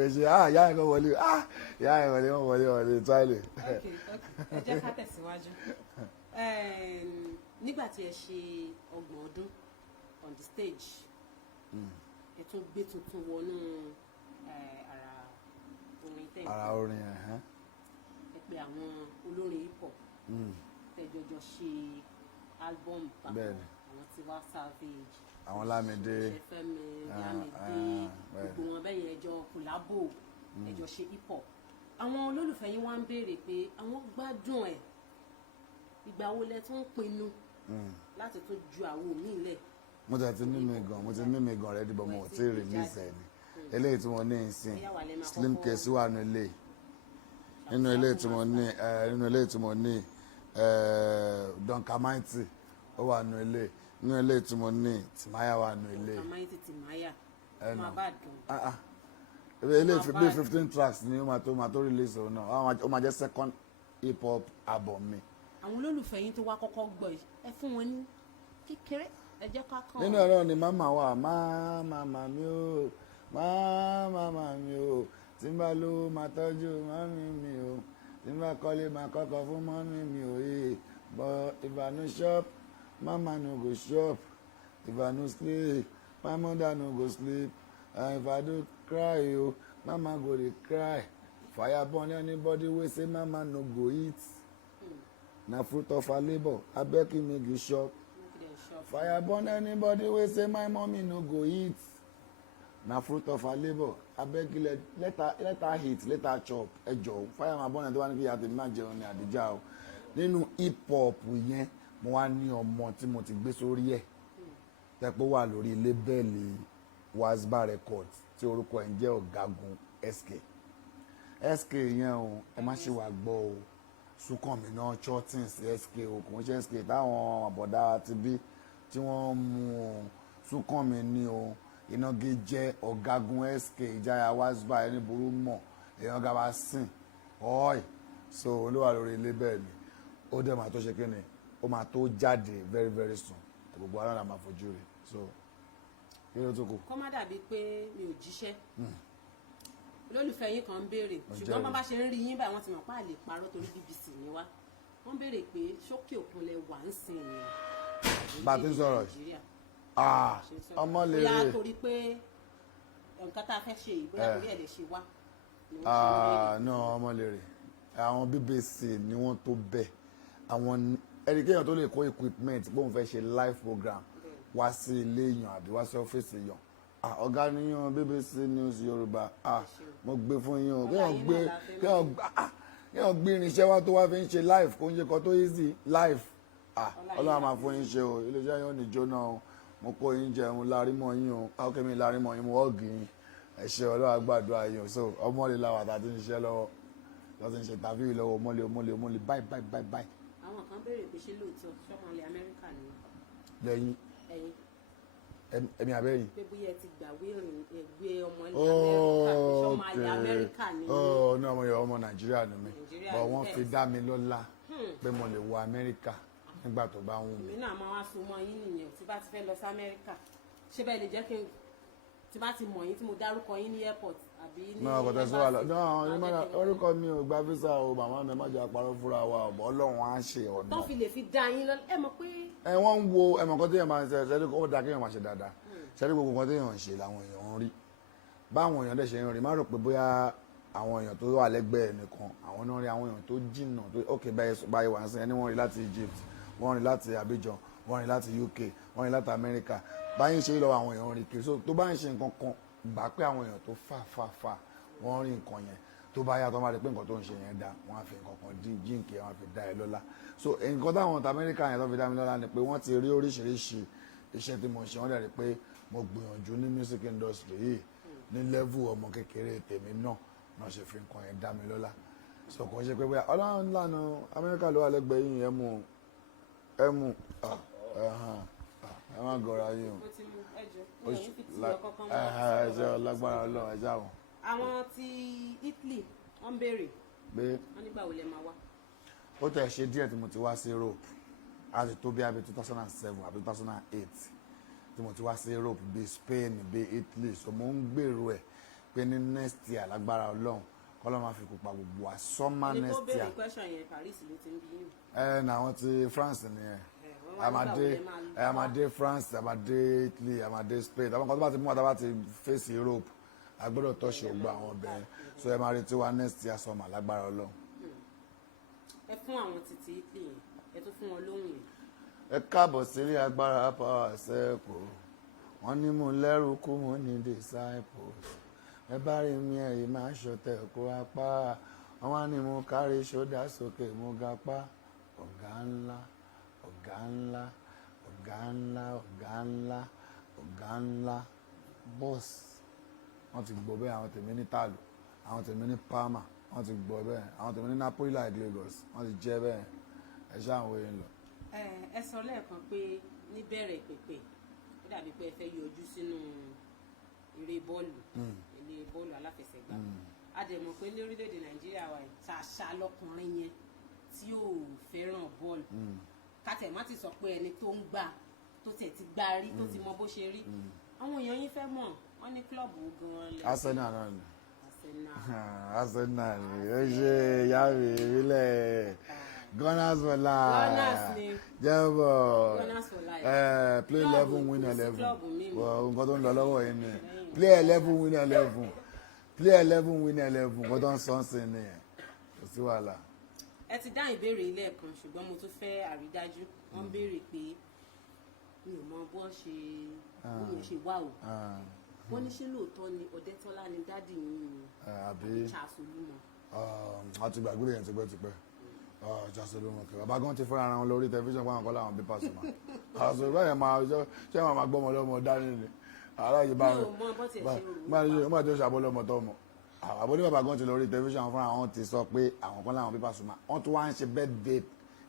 èsì ìyá ẹ̀ kan wọlé ìyá ẹ̀ wọlé Swahili. ẹ jẹ́ ká tẹ̀síwájú nígbà tí ẹ ṣe 30 ọdún on the stage ẹ tún gbé tuntun wọnú ara orin ẹ pè àwọn olórin hip hop tẹjọjọ ṣe album papọ̀ àwọn Tiwa Savage àwọn Lámìdé gbogbo wọn bẹ́yẹn ẹjọ́ kòlábò ẹjọ́ ṣe hip hop àwọn olólùfẹ́ yín wá ń béèrè pé àwọn gbádùn ẹ̀ ìgbà wo lẹ tún pinnu láti tún ju àwọn míì lẹ̀. mo ti ní mi gan rẹ dìbò mo ò tí ì release ẹ ni eléyìí tí mo ní ìsìn Slim Case wà nínú eléyìí tí mo ní Don Kamaiti ó wà nínú eléyìí tí mo ní Timaya wà nínú eléyìí. Kamaiti Timaya máa bá dùn. eléyìí bí 15 tracks ni ó máa tó release òun náà ó máa jẹ́ second hip hop album mi. àwọn olólùfẹ́ yín tó wá kọ́kọ́ gbọ́ yìí ẹ fún wọn ní kékeré ẹ jẹ́ ká kàn. nínú ẹ̀rọ ni màmá wà máa mi ó máa mi ó tí n bá lówó máa tọ́jú mọ́mí mi ó tí n bá kọ́lé máa kọ́kọ́ fún mọ́mí mi ó yé but if I no shop mama no go shop if I no sleep my mother no go sleep and if I do cry o mama go dey cry fire burn anybody wey say mama no go eat. Na fruit of her labour abeg you make you shop fire burn anybody wey say my mommy no go eat na fruit of her labour abeg you let her eat let her chop ẹ jọ̀ọ́ fire ma burn ẹni tó wá ní kí ìyá tèmi máa jẹun ní àdìjà o nínú hip hop yẹn mo wá ní ọmọ tí mo ti gbé sórí ẹ̀ tẹ́pọ̀ wà lórí lébẹ́ẹ̀lì Wasba Records tí orúkọ ẹ̀ ń jẹ́ Ọ̀gágun SK yẹn o ẹ má ṣe wà gbọ́ o Súnkànmí náà Chortins SK o kò ń ṣe SK táwọn àbọ̀dá ti bí tí wọ́n mú o Súnkànmí ní o Ìnagijẹ Ọ̀gágun SK Ìjayà Wasba ẹni burú mọ̀ èèyàn gaba sìn ọ́ì so olúwa lórí ilé bẹ́ẹ̀ ni ó dẹ̀ máa tó ṣe kí ni ó máa tó jáde very very soon gbogbo ara máa fojú rẹ̀ so kí ló tó kù. kọ́ má dàbí pé mi ò jíṣẹ́ olólùfẹ́ yín kan ń béèrè ṣùgbọ́n bá bá ṣe ń rí yín báyìí wọ́n ti mọ̀ pé àlè parọ́ torí BBC ni wá wọ́n béèrè pé sókè òkun lẹ wà ń sìn ní bá a ti ń sọ̀rọ̀ yìí ọmọ lè rè bóyá torí pé nǹkan tá a fẹ́ ṣe yìí bóyá torí ẹ̀ lè ṣe wá. náà ọmọ lè rè àwọn BBC ni wọ́n tó bẹ̀ àwọn ẹnikẹ́yàn tó lè kó equipment bóun fẹ́ ṣe live program wá sí ilé èèyàn àbí wá sí ọ́fíìsì èèyàn ọ̀gá níyàn BBC News Yorùbá mo gbé fún yín o kéèyàn gbé irinṣẹ́ wá tó wá fi ń ṣe live kó ń ṣe kan tó easy live Ọlọ́run máa fún yín ṣe o iléeṣẹ́ yóò ní jóná o mo kó yín jẹun lárímọ̀ yín o káwọ́kẹ́ mi lárímọ̀ yín mo ọ̀gì yín ẹ ṣé Ọlọ́run gbàdúrà yín o so ọmọ lè la wà tá a ti ń ṣiṣẹ́ lọ́wọ́ lọ́sẹ̀ ń ṣe tàbí lọ́wọ́ mọ́lẹ̀ báyìí. àwọn kan béèrè pé ṣé lóòótọ́ ṣọ́mọ ilẹ̀ Amẹ́ríkà ni. lẹ́yìn ẹ̀mí abẹ́yìn. pé bóyá ẹ ti gbàwé ẹgbẹ́ ọmọ ilẹ̀ Amẹ́ríkà ṣọ́mọ ilẹ̀ Amẹ́ríkà ni. ní ọmọ Nàìjíríà ni mi bọ̀ wọ́n fi dá mi lọ́lá pé mo lè wọ Amẹ́ríkà nígbà tó bá wù mí. èmi náà máa wá so mọ́ yín nìyẹn tí bá ti fẹ́ lọ sí Amẹ́ríkà ṣé bẹ́ẹ̀ lè jẹ́ kí n tí bá ti mọ̀ yín tí mo dárúkọ yín ní airport àbí ní. náà kò tẹ̀sí wà lọ náà orúkọ mi ò gba visa o màmá mi má jẹ́ àparọ́ fúnra wa ọ̀bọ̀ Ọlọ́run á ṣe ọ̀nà. tó fi lè fi dá yín lọ ẹ mọ̀ pé. wọ́n ń wo ẹ̀mọ̀ kan téèyàn máa ń ṣe ṣẹ́rí ó dáa kéèyàn máa ṣe dáadáa ṣẹ́rí gbogbo nǹkan téèyàn ń ṣe làwọn èèyàn ń rí báwọn èèyàn dẹ̀ ṣe ń rí má rò pé bóyá àwọn èèyàn tó wà lẹ́gbẹ̀ẹ́ nìkan àwọn náà rí àwọn èèyàn tó jìnnà tó ok báyìí wà ń sìn ẹni wọ́n rí láti Egypt wọ́n rí láti Abidjan wọ́n rí láti UK wọ́n rí láti America báyìí ń ṣe lọ́wọ́ àwọn èèyàn rí kiri so tó bá ń ṣe nǹkan kan gbà pé àwọn èèyàn tó fà wọ́n rí nǹkan yẹn tó bá yàtọ̀ máa rí pé nǹkan tó ń ṣe yẹn dá wọ́n á fi nǹkan kan jíǹkì wọ́n á fi dá ẹ lọ́lá so nǹkan táwọn ọ̀tá Amẹ́ríkà yẹn tó fi dá mi lọ́lá ni pé wọ́n ti rí oríṣiríṣi iṣẹ́ tí mo ṣe wọ́n dẹ̀ rí pé mo gbìyànjú ní music industry yìí ní level ọmọ kékeré tèmi náà ṣe fi nǹkan yẹn dá mi lọ́lá sọ̀kọ̀ ṣe pé bóyá ọlọ́run lànà Amẹ́ríkà ló wà lẹ́gbẹ̀ẹ́ yìí ẹ mú ẹ má gọra yìí o ẹjọ́ lágbára ọlọ́run ẹjọ́ àwọn. àwọn ti Italy wọ́n ń béèrè pé wọ́n nígbà wo lẹ máa wá. ó tẹ̀ ṣe díẹ̀ tí mo ti wá sí Europe a ti tó bí abẹ́ 2007 àbí 2008 tí mo ti wá sí Europe bíi Spain bíi Italy so mo ń gbèrò ẹ̀ pé ní next year lágbára ọlọ́run kọ́lọ́ máa fi kópa gbogbo wa summer next year. ní kó béèrè question yẹn Paris ló ti ń bí yín. na àwọn ti France nìyẹn a máa dé France a máa dé Italy a máa dé Spain àwọn kan tó bá ti mú wa tá bá ti face Europe a gbọ́dọ̀ tọ́ṣe ògbà àwọn ọbẹ̀ so ẹ máa retí wa next year summer lágbára ọlọ́run. ẹ fún àwọn títí Italy yẹn ẹ tún fún wọn lóhùn yẹn. ẹ káàbọ̀ sílé agbára power circle wọ́n ní mo lẹ́rù kú mo ní disciples ẹ bá rí mi ẹ̀yìn máa ṣọ̀tẹ̀ kó apá wọ́n wá ní mo kárí ṣódà sókè mo ga pa ọ̀gá ńlá ọ̀gá ńlá ọ̀gá ńlá ọ̀gá ńlá ọ̀gá ńlá bọ́ọ̀sì wọ́n ti gbọ́ bẹ́ẹ̀ àwọn tèmi ní tàlù àwọn tèmi ní Parma wọ́n ti gbọ́ bẹ́ẹ̀ àwọn tèmi ní Napoli like Lagos wọ́n ti jẹ́ bẹ́ẹ̀ ẹ ṣáà ń wéyìn lọ. ẹ sọ lẹ́ẹ̀kan pé níbẹ̀rẹ̀ pèpè ó dàbí pé ẹ fẹ́ yọjú sínú eré bọ́ọ̀lù aláfẹsẹ̀gbá a dẹ̀ mọ̀ pé ní orílẹ̀-èdè Nàìjíríà wa ṣàṣà lọkùnrin yẹn tí ò fẹ́ràn bọ́ọ̀lù kátẹ̀ má ti sọ pé ẹni tó ń gbà tó tẹ̀ ti gbá rí tó ti mọ bó ṣe rí àwọn èèyàn yín fẹ́ mọ̀ wọ́n ní kílọ̀bù gan-an lẹ́yìn. Arsenal náà ni Arsenal ni ó ṣe ìyá mi ìbílẹ̀ Gunners for life jẹ́bọ̀ play 11 win 11 nǹkan tó ń lọ lọ́wọ́ yìí ni play 11 win 11 play 11 win 11 nǹkan tó ń sọ sí ni kò sí wàhálà. ẹ ti dá ìbéèrè ilé ẹ̀kan ṣùgbọ́n mo tún fẹ́ àrídájú wọ́n béèrè pé mi ò mọ bó ṣe wà o wọ́n ní ṣé lóòótọ́ ni Ọ̀dẹ́tọ́lá ni dádì yín àbí Charles Olúmọ. a ti gbàgbé yẹn tipẹ́tipẹ́ Charles Olúmọ kẹ bàbá gan ti fúnra ara wọn lórí tẹlifíṣàn fún àwọn kọ́lá àwọn bí Pasuma àṣọ ìbáyẹn máa ṣé wọn máa gbọ́mọ lọ́mọ dání ni aláàyè bá rẹ máa tó ṣàbọ̀ lọ́mọ tọ́mọ àbọ̀ ní bàbá gan ti lórí tẹlifíṣàn fúnra àwọn ti sọ pé àwọn kọ́lá àwọn bí Pasuma wọ́n tún wá ń ṣe birthday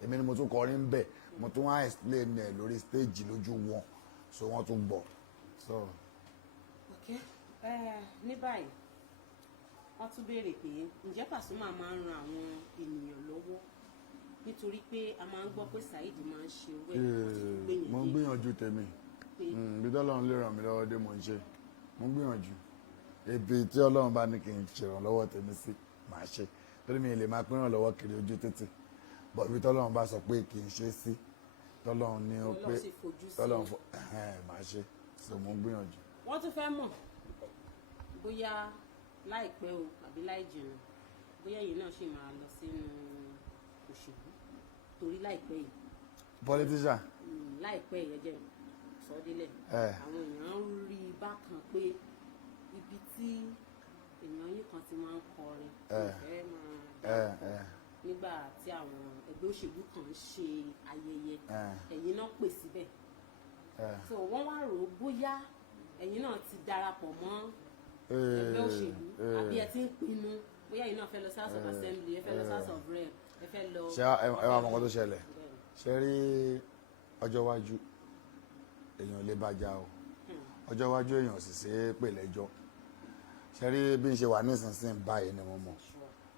èmi ni mo tún kọrin bẹ̀ mo tún wá explain ẹ̀ lórí stage lójú wọn so wọ́n tún gbọ́ so. Ní báyìí wọ́n tún béèrè pé ǹjẹ́ Pasuma máa ń ran àwọn ènìyàn lọ́wọ́ nítorí pé a máa ń gbọ́ pé Saheed máa ń ṣe owó ẹ̀ mo ń gbìyànjú tèmi ibi tí Ọlọ́run lè ràn mí lọ́wọ́ dé mo ń ṣe mo ń gbìyànjú ibi tí Ọlọ́run bá ní kí n ṣèrànlọ́wọ́ tèmi sí màá ṣe torí mi lè máa pín ìrànlọ́wọ́ kiri ojú títì bọ̀ ibi tí Ọlọ́run bá sọ pé kì í ṣe sí tọ́lọ́run ní ó pé tọ́lọ́run màá ṣe so mo ń gbìyànjú. wọ́n tún fẹ́ mọ̀ bóyá láìpẹ́ o àbí láì jìnnà bóyá yìí náà ṣì máa lọ sínú òṣèlú torí láìpẹ́ yìí. politician. láìpẹ́ yìí ẹjẹ sọdílẹ̀ àwọn èèyàn ń rí bákan pé ibi tí èèyàn yìí kan ti máa ń kọrin ìfẹ́ máa nígbà tí àwọn ẹgbẹ́ òṣèlú kan ń ṣe ayẹyẹ ẹ̀yin náà pè síbẹ̀ so wọ́n wá rò ó bóyá ẹ̀yin náà ti darapọ̀ mọ́ ẹgbẹ́ òṣèlú àbí ẹ ti ń pinnu bóyá ẹ̀yin náà fẹ́ lọ sí House of Assembly ẹ fẹ́ lọ sí House of Rep ẹ fẹ́ lọ. ṣé ẹ wá mọ nǹkan tó ṣẹlẹ̀ ṣe rí ọjọ́ iwájú èèyàn lè bàjá o ọjọ́ iwájú èèyàn sì ṣe é pè lẹ́jọ́ ṣe rí bí n ṣe wà nísinsìnyí báyìí ni mo mọ̀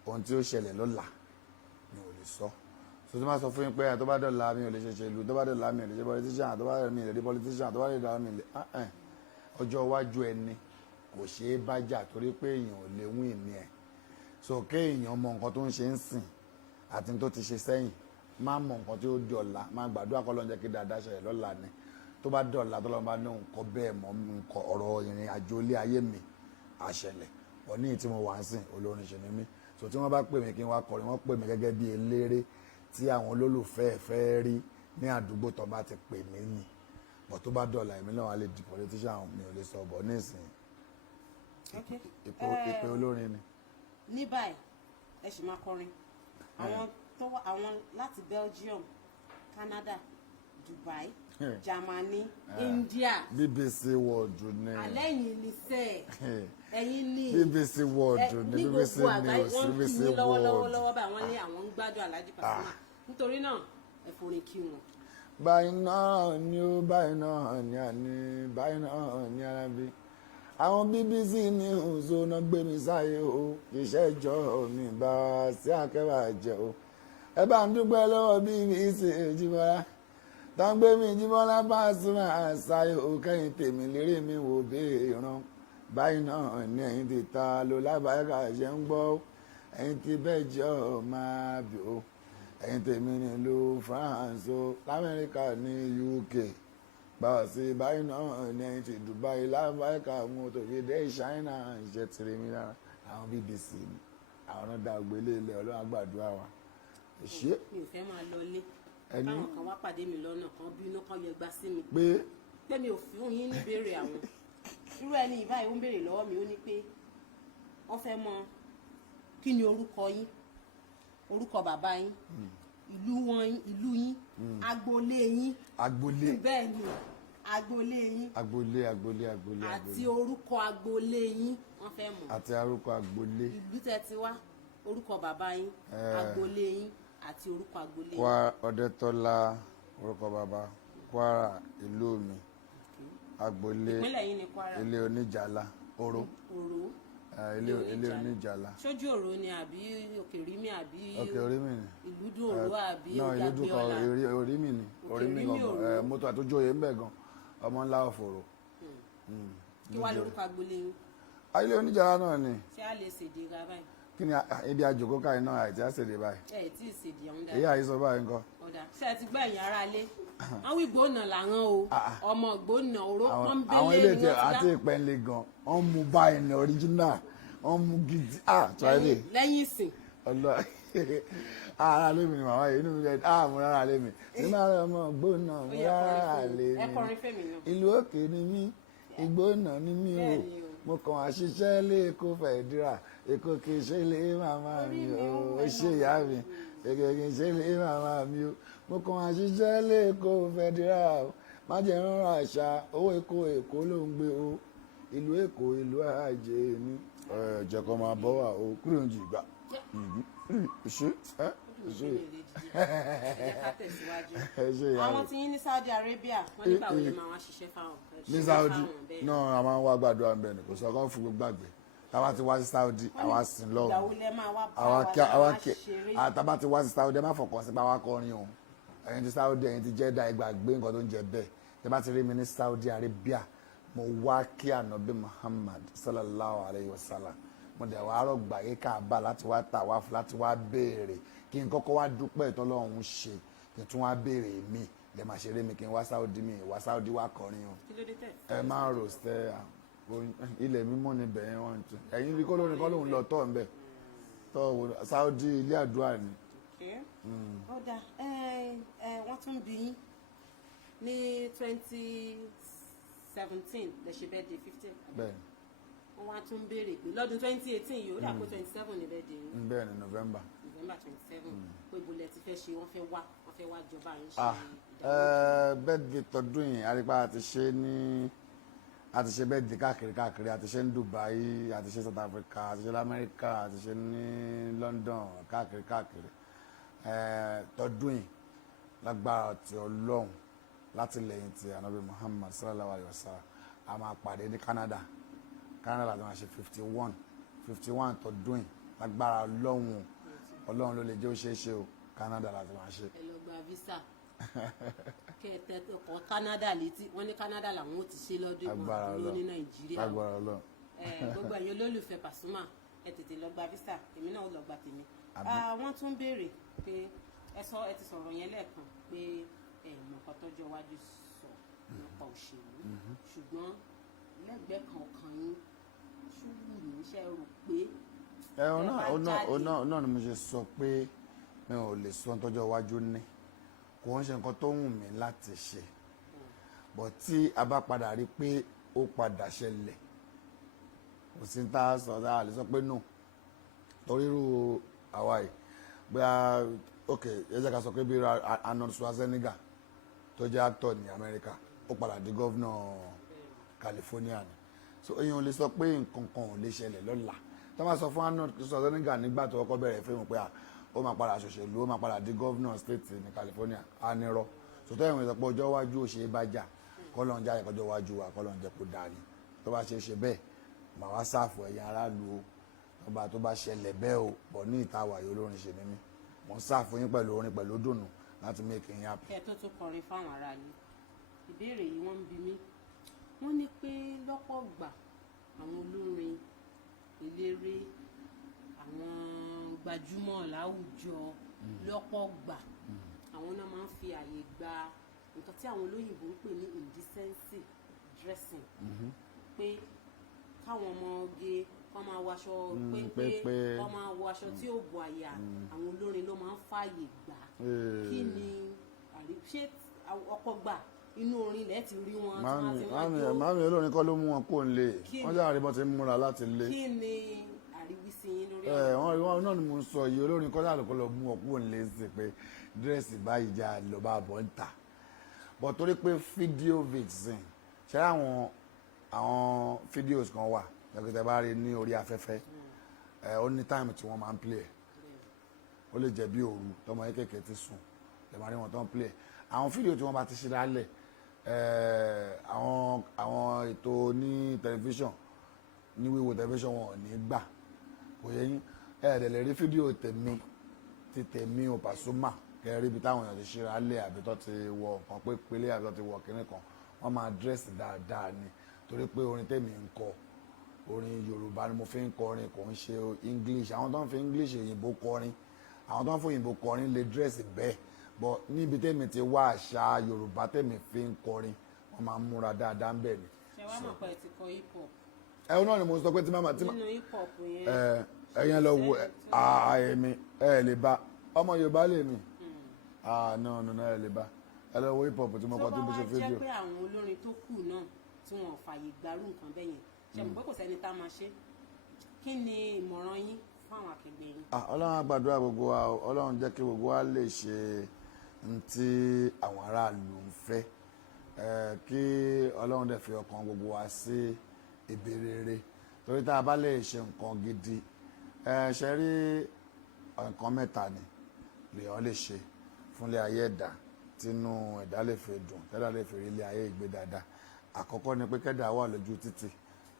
ohun tí ó ṣẹlẹ̀ lọ́la mi ò lè sọ so tó máa sọ fún yín pé tó bá dọ̀la mi ò lè ṣe ṣèlú tó bá dọ̀la mi ò lè ṣe politician tó bá dọ̀la mi ò lè di politician tó bá dọ̀la mi ò lè ọjọ́ iwájú ẹni kò ṣeé bájà torí pé èèyàn ò lè win ní ẹ̀ so kéèyàn mọ nǹkan tó ń ṣe ń sìn àti tó ti ṣe sẹ́yìn má mọ nǹkan tí ó di ọ̀la má gbàdúrà kọ́ ló ń jẹ́ kí dáadáa ṣẹlẹ̀ lọ́la ni tó bá dọ̀la tó lọ́ bá ní nǹkan bẹ́ẹ̀ mọ́ nǹkan ọ̀rọ̀ ìrìn àjò ilé ayé mi àṣẹlẹ̀ wọ́n ní tí mo wà ń sìn olórin ṣe ni mí so tí wọ́n bá pè mí kí n wá kọrin wọ́n pè mí gẹ́gẹ́ bí eléré tí àwọn olólùfẹ́ fẹ́ rí ní àdúgbò tó bá ti pè mí nì bọ̀ tó bá dọ̀la èmi náà wà lè di politician mi ò lè sọ bọ̀ nísìnyí ìpè olórin ni. ní báyìí ẹ sì máa kọrin àwọn láti Belgium, Canada, Dubai, Germany, India. BBC World ni. alẹ́ yìí ni sẹ́ẹ̀. ẹ̀yin ní BBC World ní BBC News BBC World lọ́wọ́lọ́wọ́ bá wọn ní àwọn ń gbádùn Alhaji Pasuma nítorí náà ẹ forin kí wọn. báyìí náà ni ó báyìí náà ni àní báyìí náà ni arábí àwọn BBC News ó náà gbé mi sáyé o iṣẹ́ ìjọ mi bá sí akẹ́wà jẹ́ o ẹ bá ń dúpẹ́ lọ́wọ́ BBC Jíbọ́lá tó ń gbé mi Jíbọ́lá Pasuma sáyé o kẹ́yìn tèmi lérí mi wò béèrè ràn báyìí náà ni ẹ̀yin ti ta ló lábàáyíká ṣe ń gbọ́ ẹ̀yin ti bẹ́ẹ̀ jọ máa bì ó ẹ̀yin tèmi nílùú France o lamẹ́ríkà ní UK báwa sí báyìí náà ní ẹ̀yin ti Dubai lábàáyíká mú tó fi dé China ìṣe tìrì mi lára àwọn BBC ni àwọn náà dá ògbélé ilẹ̀ ọlọ́run àgbàdúrà wa. mi ò fẹ́ máa lọ lé káwọn kan wá pàdé mi lọ́nà kan bínú kan yẹ gbá sí mi pé mi ò fún yín níbèrè àwọn irú ẹni ìbáyìí ó ń béèrè lọ́wọ́ mi ó ní pé wọ́n fẹ́ mọ kí ni orúkọ yín orúkọ bàbá yín ìlú yín agboolé yín bẹ́ẹ̀ ni agboolé yín agboolé àti orúkọ agboolé yín wọ́n fẹ́ mọ̀ àti orúkọ agboolé ìlú tẹ́ ti wá orúkọ bàbá yín agboolé yín àti orúkọ agboolé yín. Kwara Ọdẹ́tọ́lá orúkọ bàbá Kwara ìlú mi agboolé ilé oníjàlá oró ilé oníjàlá. sójú òro ni àbí òkè orími àbí òkè orími ni ìlúdú òro àbí ògàgbé ọ̀la orími ni orími gan mọ́tò àtúnjòyè ń bẹ̀ gan ọmọ ńlá ọ̀fọ̀rọ̀. kí wàá lórúkọ agboolé yín. ilé oníjàlá náà ni. ṣé a lè ṣèdè ra báyìí. kí ni ibi àjòkó káyìn náà àìtí àṣèdè báyìí. ẹ tí ì ṣèdè ọ̀hún dáadáa. èyí àyíṣọ báyìí nǹkan. ọ̀dà ṣé ẹ ti gbọ́ ẹ̀yìn ara lé wọ́n wí gbóná làwọn o ọmọ gbóná oró pọ́nbélé àwọn ilé tí àti ìpẹ́ńlẹ̀ gan wọ́n mú báyìí ní original wọ́n mú gidi tíwáìlì. lẹ́yìn ìsìn. ọlọ ara lé mi ni màmá yìí inú mi jẹ mo rárá lé mi nínú àwọn ọmọ gbóná mo rárá lé mi ìlú òkè ni mí ìgbóná ni mí o mo kàn àṣìṣe lẹ́ẹ̀kọ́ fẹ̀dúrà èkó kì í ṣe lé màmá mi o ó ṣe ìyá mi èkó kì í ṣe lé màmá mi o mo kàn àṣìṣe lẹ́ẹ̀kọ́ fẹ̀dúrà o má jẹ́ rọra àṣà owó èkó ló ń gbé o ìlú èkó ìlú àjẹ ni jẹ̀kọ́ máa bọ́ wà o kúrò ní ìgbà ṣe àwọn tí yín ní Saudi Arabia wọ́n nígbà wo ni máa wá ṣiṣẹ́ fáwọn. ní Saudi náà a máa ń wá gbàdúrà ń bẹ̀ ní kò sọ kọ́ fún gbogbo àgbẹ̀ tábà ti wá sí Saudi àwa sì ń lọ́wọ́ tábà ti wá sí Saudi ẹ má fọkàn sí pàwá kọrin o ẹ̀yin ti Saudi ẹ̀yin ti jẹ́ dá ìgbà gbé nǹkan tó ń jẹ bẹ́ẹ̀ tábà ti rí mi ní Saudi Arabia mo wá kí ànábì Muhammad sallallahu alayhi wa sallam mo dẹ̀ wá rọ̀gbà yé káàbà láti wá tà wá fún láti wá béèrè kí n kọ́kọ́ wá dúpẹ́ ìtọ́lọ́run ṣe kí n tún wá béèrè mi lè má ṣeré mi kí n wá Saudi mi wá Saudi wá kọrin o ẹ máa rò ṣe ilẹ̀ mímọ́ ni bẹ̀rẹ̀ wọn tún ẹ̀yin rí kọ́lórin kọ́lórin lọ tọ́ ń bẹ̀ tọ́ Saudi ilé àdúrà ni. ọ̀dà wọ́n tún bí yín ní 2017 lè ṣe bẹ́ẹ̀ dé 15. bẹ́ẹ̀ni wọ́n wá tún béèrè pé lọ́dún 2018 yìí ó dà pé 27 ní bẹ́ẹ̀ dé yín. bẹ́ẹ̀ni November 27 pé ibùlẹ̀ ti fẹ́ ṣe wọ́n fẹ́ wá jọba yín ṣe. bẹ́ẹ̀dì tọdún yìí arípa àti ṣe bẹ́ẹ̀dì káàkiri àti ṣe ní Dubai àti ṣe South Africa àti ṣe lamẹ́ríkà àti ṣe ní London káàkiri tọdún yìí lágbára ti Ọlọ́run láti lẹ́yìn ti ànábì Muhammad sallallahu alayhi wa sallam a máa pàdé ní Canada láti máa ṣe 51 tọdún yìí lágbára Ọlọ́run ló lè jẹ́ ó ṣeé ṣe o Canada láti máa ṣe. ẹ lọ gba visa kẹtẹ ọkọ Canada létí wọn ní Canada làwọn ò ti ṣe lọ́dún ìmọ̀ àdúró ní Nàìjíríà gbogbo ẹ̀yin olólùfẹ́ Pasuma ẹ tètè lọ gba visa èmi náà ó lọ gba tèmi. wọ́n tún béèrè pé ẹ ti sọ̀rọ̀ yẹn lẹ́ẹ̀kan pé mọ̀kàn tọ́jọ́ iwájú sọ nípa òṣèlú ṣùgbọ́n lẹ́gbẹ̀ẹ́ kankan yín ṣubú ní iṣẹ́ rò pé náà ni mo ṣe sọ pé mi ò lè sọ tọ́jọ́ iwájú ní kò ń ṣe nǹkan tó wù mí láti ṣe bọ̀ tí a bá padà rí pé ó padà ṣẹlẹ̀ kò sí tá a sọ tá a lè sọ pé no torí irú àwa yìí bóyá ok ẹ jẹ́ ká sọ pé bí Arnold Schwarzenegger tó jẹ́ actor ní Amẹ́ríkà ó padà di gọ́vnà California ni so èèyàn ò lè sọ pé nǹkan kan ò lè ṣẹlẹ̀ lọ́la tó bá sọ fún Arnold Schwarzenegger nígbà tó kọ́kọ́ bẹ̀rẹ̀ fíìmù pé ó máa padà ṣòṣèlú ó máa padà di governor state ní California á nírọ́ sọtọ́ ìwọ̀n ìsọpọ̀ ọjọ́ iwájú òṣèré bá jà kọ́lọ́n jáde kọjọ́ iwájú wa kọ́lọ́n jẹ́ kó dáa ni tó bá ṣe bẹ́ẹ̀ màá wá sáàfù ẹ̀yìn aráàlú o tó bá ṣẹlẹ̀ bẹ́ẹ̀ o bọ̀ ní ìta wàyí olórin ṣe ni mí mò ń sáàfù yín pẹ̀lú orin pẹ̀lú dùnú láti make yín happy. ẹ tó tún kọrin fáwọn aráàlú ìbéèrè yìí wọ́n ń bi mí wọ́n ní pé lọ́pọ̀ gbà àwọn olórin eléré àwọn gbajúmọ̀ láwùjọ lọ́pọ̀ gbà àwọn náà máa ń fi àyè gba nǹkan tí àwọn olóyìnbó ń pè ní indecency dressing pé káwọn ọmọge wọ́n máa wọ aṣọ pépé wọ́n máa wọ aṣọ tí ó bo àyà àwọn olórin ló máa ń fààyè gbà kí ni ṣé ọ̀pọ̀ gbà inú orin ilẹ̀ ti rí wọn tí wọ́n ti wọ́n jó. màámi olórin kọ́ ló mú wọn kó ń lé wọ́n jẹ́ àríbọn ti ń múra láti lé. kí ni àríwísí yín lórí ọ̀rọ̀. wọ́n náà ni mo ń sọ yìí olórin kọ́ láàrú kọ́ lọ mú wọn kó ń lé sí pé dírẹ́sì báyìí já lọ bá bọ̀ ń tà bọ̀ torí pé fídíò vixen ṣé àwọn fídíòs kan wà lọ́kítẹ́ bá rí ní orí afẹ́fẹ́ ó ní táìmù tí wọ́n máa ń play ó lè jẹ́ bí òru tọmọ yẹn kékeré ti sùn lè máa rí wọn tó ń play àwọn fídíò tí wọ́n bá ti ṣe lálẹ́ àwọn ètò ní tẹlifíṣàn ní wíwo tẹlifíṣàn wọn ò ní gbà kò yẹ yín ẹ̀ẹ́dẹ̀ lè rí fídíò tèmi ò Pasuma kẹrí ibi táwọn èèyàn ti ṣe lálẹ́ àbí tó ti wọ nǹkan pé pélé àbí tó ti wọ kínní kan wọ́n máa dírẹ́sì dáadáa ni torí pé orin tèmi ń kọ orin Yorùbá ni mo fi ń kọrin kò ń ṣe English àwọn tó ń fi English òyìnbó kọrin àwọn tó ń fi òyìnbó kọrin lè dírẹ́sì bẹ́ẹ̀ bọ̀ níbi tèmi ti wá àṣà Yorùbá tèmi fi ń kọrin wọ́n máa ń múra dáadáa ń bẹ̀ ni. ṣé wàá mọ̀ pé ẹ ti kọ hip hop. náà ni mo sọ pé tí màmá nínú hip hop yẹn. ẹ̀yẹn lọ wo ààyèmí lè bá ọmọ Yorùbá lè mi náà ẹ lè bá ẹ lọ wo hip hop tí mo kọ tí mo ṣe fídíò. tó bá wá jẹ́ pé àwọn olórin tó kù náà tí wọn ò fààyè gbárù nǹkan bẹ́ẹ̀ yẹn ṣe mọ̀ pé kò sẹ́ni tá a máa ṣe kí ni ìmọ̀ràn yín fáwọn akẹgbẹ́ yín. Ọlọ́run á gbàdúrà gbogbo wa Ọlọ́run jẹ́ kí gbogbo wa lè ṣe tí àwọn aráàlú ń fẹ́ kí Ọlọ́run dẹ̀ fi ọkàn gbogbo wa sí ibi rere torí tá a bá lè ṣe nǹkan gidi ṣe rí nǹkan mẹ́ta ni lèèyàn lè ṣe fúnlé ayé ẹ̀dá tínú ẹ̀dá lè fi dùn tẹ́lá lè fi rí ilé ayé ìgbé dáadáa àkọ́kọ́ ni pé kẹ́dà wà lójú títì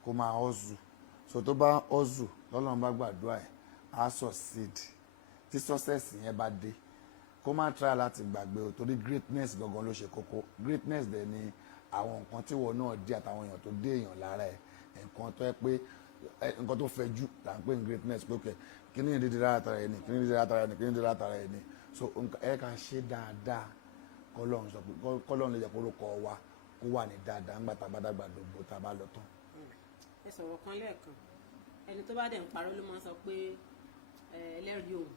kó máa ọ́zù so tó bá ọ́zù lọ́lọ́run bá gbàdúrà ẹ̀ á succeed tí success yẹn bá dé kó má try láti gbàgbé o torí greatness gangan ló ṣe kókó greatness dẹ̀ ni àwọn nǹkan tí wọn náà dé àtàwọn èèyàn tó dé èèyàn lára ẹ̀ nǹkan tó yẹ pé nǹkan tó fẹ̀jú là ń pè ní greatness pé ok kí ni ìdíje látara ẹ̀ ni kí ni ìdíje látara ẹ̀ ni kí ni ìdíje látara ẹ̀ ni so ẹ ká ṣe dáadáa kọ́lọ́run sọ pé kọ́lọ́run lè jẹ́ kó lóko wa kó wà ní dáadáa ńgbà tá a bá dàgbà dògbò tá a bá lọ tán. ẹ sọ̀rọ̀ kan lẹ́ẹ̀kan ẹni tó bá dẹ̀ ń parọ́ ló máa ń sọ pé ẹlẹ́rìí òun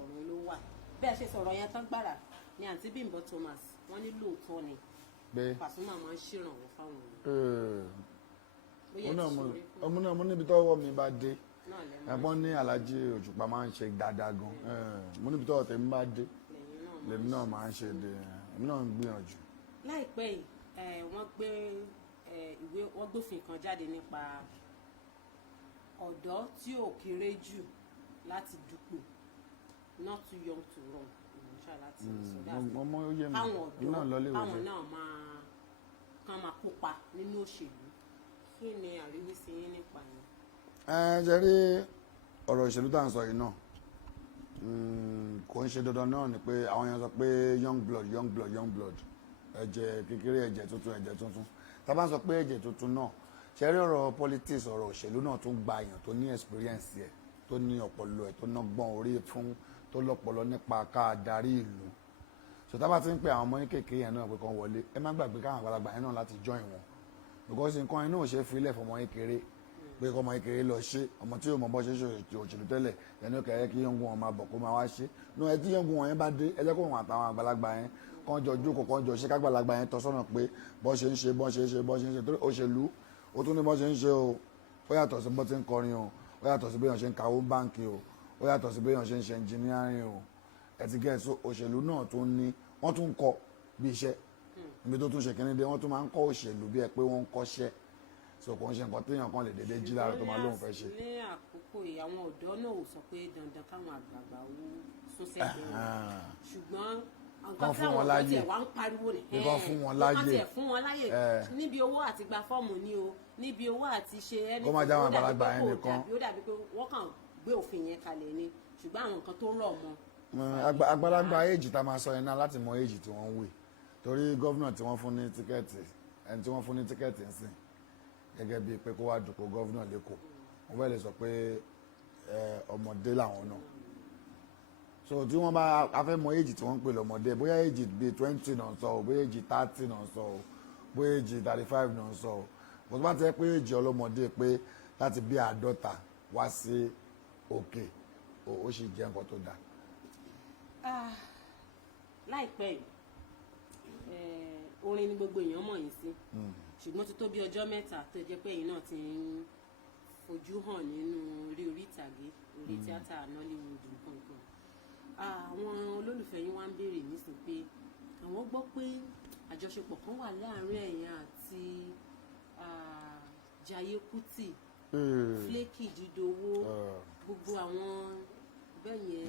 ọ̀run ló wà bẹ́ẹ̀ ṣe sọ̀rọ̀ yẹn tán gbàrà ni àǹtí Bímbọ́ Thomas wọ́n ní lóòótọ́ ni Pasuma máa ń ṣèrànwọ́ fáwọn èèyàn. ọmọ náà mo níbi tọ́wọ́ mi bá dé ẹ̀gbọ́n ní Alhaji Òṣùpá máa ń ṣe dáadáa gan mo níbi tọ́wọ́ tèmi bá dé lèmi náà máa ń ṣe dé èmi náà ń gbìyànjú. láìpẹ́ yìí wọ́n gbé wọ́n gbófin kan jáde nípa ọ̀dọ́ tí ò kéré jù láti dupò not too young to run ìmọ̀ṣá láti sọdá káwọn ọ̀dọ́ káwọn náà máa kópa nínú òṣèlú kí ni àríwísí yín nípa yẹn. ṣe rí ọ̀rọ̀ òṣèlú tá à ń sọ yìí náà kò ń ṣe dandan náà ni pé àwọn èèyàn sọ pé young blood ẹ̀jẹ̀ kékeré ẹ̀jẹ̀ tuntun tá a bá ń sọ pé ẹ̀jẹ̀ tuntun náà ṣe rí ọ̀rọ̀ politics ọ̀rọ̀ òṣèlú náà tún gba èèyàn tó ní experience ẹ̀ tó ní ọpọlọ ẹ̀ tó nọ́gbọ́n orí fún tó lọ́pọlọ nípa ká darí ìlú so tá a bá ti ń pè àwọn ọmọ yín kékeré yẹn náà pé kán wọlé ẹ má gbàgbé káwọn àgbàlagbà yẹn náà láti join wọn because nǹkan yẹn náà ò ṣe é filẹ̀ fọmọ yín kéré pé kọ́mọ yín kéré lọ ṣe ọmọ tí yóò mọ bọ́ ṣe òṣèlú tẹ́lẹ̀ ẹni ó kẹ́rẹ́ kí yọ̀ǹgùn wọn máa bọ̀ kó máa wá ṣe ní ẹ tí yọ̀ǹgùn wọn yẹn bá dé ẹ jẹ́ kó wọn àtàwọn àgbàlagbà yẹn kán jọ jókòó kán jọ ṣe kágbàlagbà yẹn tọ́ sọ́nà pé bọ́ ṣe ń ṣe torí òṣèlú ó tún ní bọ́ ṣe ń ṣe o ó yàtọ̀ sí bọ́ ti ń kọrin o ó yàtọ̀ sí béèyàn ṣe ń kàwó báǹkì o ó yàtọ̀ sí béèyàn ṣe ń ṣe engineering o ẹtì gẹ̀ẹ́sì òṣèlú náà tún ní wọ́n tún ń kọ́ bí iṣẹ́ níbi tó tún ṣe kínní dé wọ́n tún máa ń kọ́ òṣèlú bí ẹ pé wọ́n ń kọ́ṣẹ́ so kò ń ṣe nǹkan téèyàn kan lè dédé jí láàárọ̀ tó máa lóun fẹ́ ṣe. ní àkókò yìí àwọn ọ̀dọ́ náà ò sọ pé dandan káwọn àgbààgbà ó sún sẹ́gbẹ̀ẹ́ wọn ṣùgbọ́n nǹkan táwọn ọ̀dọ́ tiẹ̀ wá ń pariwo rẹ̀ nǹkan fún wọn láyè fún wọn láyè níbi owó àti gba fọ́ọ̀mù ni o níbi owó àti ṣe ẹni kó má já wọn àgbàlagbà yẹn nìkan ó dàbí pé wọ́n kàn gbé òfin yẹn kalẹ̀ ni ṣùgbọ́n àwọn nǹkan tó ń rọ̀ mọ́. àgbàlagbà èjì tá a máa sọ yẹn náà láti mọ èjì tí wọ́n ń wè torí gọ́vnà tí wọ́n fún ní tíkẹ́ẹ̀tì ẹni tí wọ́n fún ní tíkẹ́ẹ̀tì ń sìn gẹ́gẹ́ bíi pé kó wá dùpò gọ́vnà lẹ́kọ̀ọ́ wọ́n fẹ́ lè sọ pé ọmọdé làwọn náà so tí wọ́n bá afẹ́ mọ èjì tí wọ́n ń pè lọ́mọdé bóyá èjì bíi 20 náà sọ o bóyá èjì 30 náà sọ o bóyá èjì 35 náà sọ o kò tó bá ti rẹ́ pé èjì ọlọ́mọdé pé láti bí 50 wá sí òkè ó sì jẹ́ nǹkan tó dáa. láìpẹ́ orin ni gbogbo èèyàn mọ̀ yín sí ṣùgbọ́n ti tó bí ọjọ́ mẹ́ta tó jẹ́ pé ẹ̀yin náà ti ń fojú hàn nínú orí ìtàgé orí tíátà Nollywood nǹkan kan àwọn olólùfẹ́ yín wá ń béèrè nísìn pé àwọn gbọ́ pé àjọṣepọ̀ kan wà láàárín ẹ̀yin àti Jaiye Kuti Flaky Jidowo gbogbo àwọn bẹ́yẹn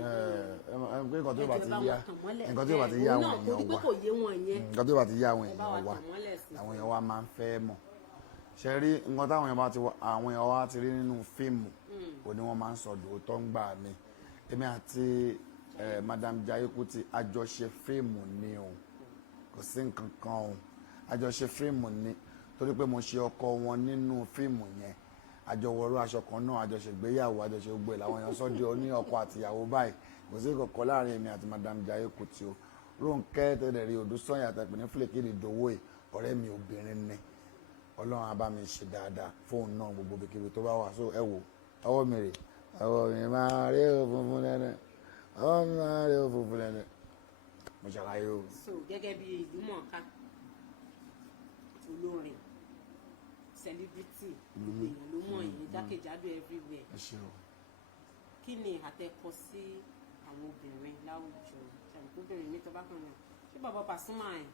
pé nǹkan tó bá ti yá nǹkan tó bá ti yá àwọn èèyàn wa nǹkan tó bá ti yá àwọn èèyàn wa àwọn èèyàn wa máa ń fẹ́ mọ̀ ṣe rí nǹkan táwọn èèyàn wa ti rí nínú fíìmù ò ní wọ́n máa ń sọ dòótọ́ ń gbà mí èmi àti Madam Jaiye Kuti àjọṣe fíìmù ni o kò sí nǹkan kan o àjọṣe fíìmù ni torí pé mo ṣe ọkọ wọn nínú fíìmù yẹn àjọwọ̀rọ̀ aṣọ kan náà àjọṣègbéyàwó àjọṣe gbogbo ẹ̀ làwọn èèyàn sọ́dọ̀ ó ní ọkọ àtìyàwó báyìí kò sí kọ̀kọ́ láàrin èmi àti Madam Jaiye Kuti o Rónkẹ́ tẹ̀lé rí Odúsànyà àtẹ̀pẹ̀ ní Flaky Jidowo ọ̀rẹ́ mi obìnrin ni Ọlọ́run á bá mi ṣe dáadáa fóun náà gbogbo bèkébè tó bá wà so ẹ wò ọwọ́ mi rè ọwọ́ mi máa rí òfunfun lẹ́nẹ̀ ọwọ́ mi máa rí òfunfun lẹ́nẹ̀ mo ṣàlàyé o. so gẹ́gẹ́ bí ìlúmọ̀ọ́ká olórin celebrity gbogbo èèyàn ló mọ̀ yín jákèjádò everywhere kí ni àtẹkọ sí àwọn obìnrin láwùjọ obìnrin mi tó bá kàn yàn ṣé bàbá Pasuma ẹ̀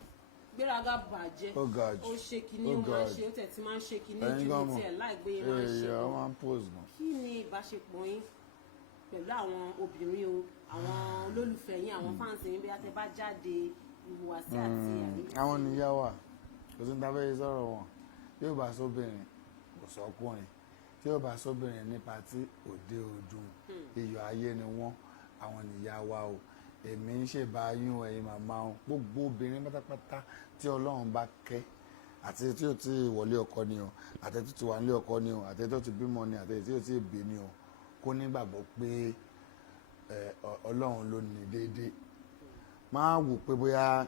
gbéraga bàjẹ́ ó ṣe kínní ó máa ń ṣe ó tẹ̀ tí máa ń ṣe kínní ju ní tiẹ̀ láìgbé máa ń ṣe kí ni ìbáṣepọ̀ yín pẹ̀lú àwọn obìnrin o àwọn olólùfẹ́ yín àwọn fáǹsì yín bí a ti bá jáde ìhùwàsí àti àríwísí. àwọn nìyá wà kò sí ní ta fẹ́ sọ̀rọ̀ wọn yóò bá sóbìnrin kò sọkùnrin tí yóò bá sóbìnrin ní patí òde ọdún iyọ̀ ayé ni wọ́n àwọn nìyá wa o èmi ń ṣèbáyún ẹ̀yin màmá o gbogbo obìnrin pátápátá tí Ọlọ́run bá kẹ́ àti tí ó ti wọlé ọkọ ni o àti tí ó ti wà nílé ọkọ ni o àti tí ó ti bímọ ni àti tí ó ti bí ni o kó nígbàgbọ́ pé Ọlọ́run ló ní déédéé máa wò pé bóyá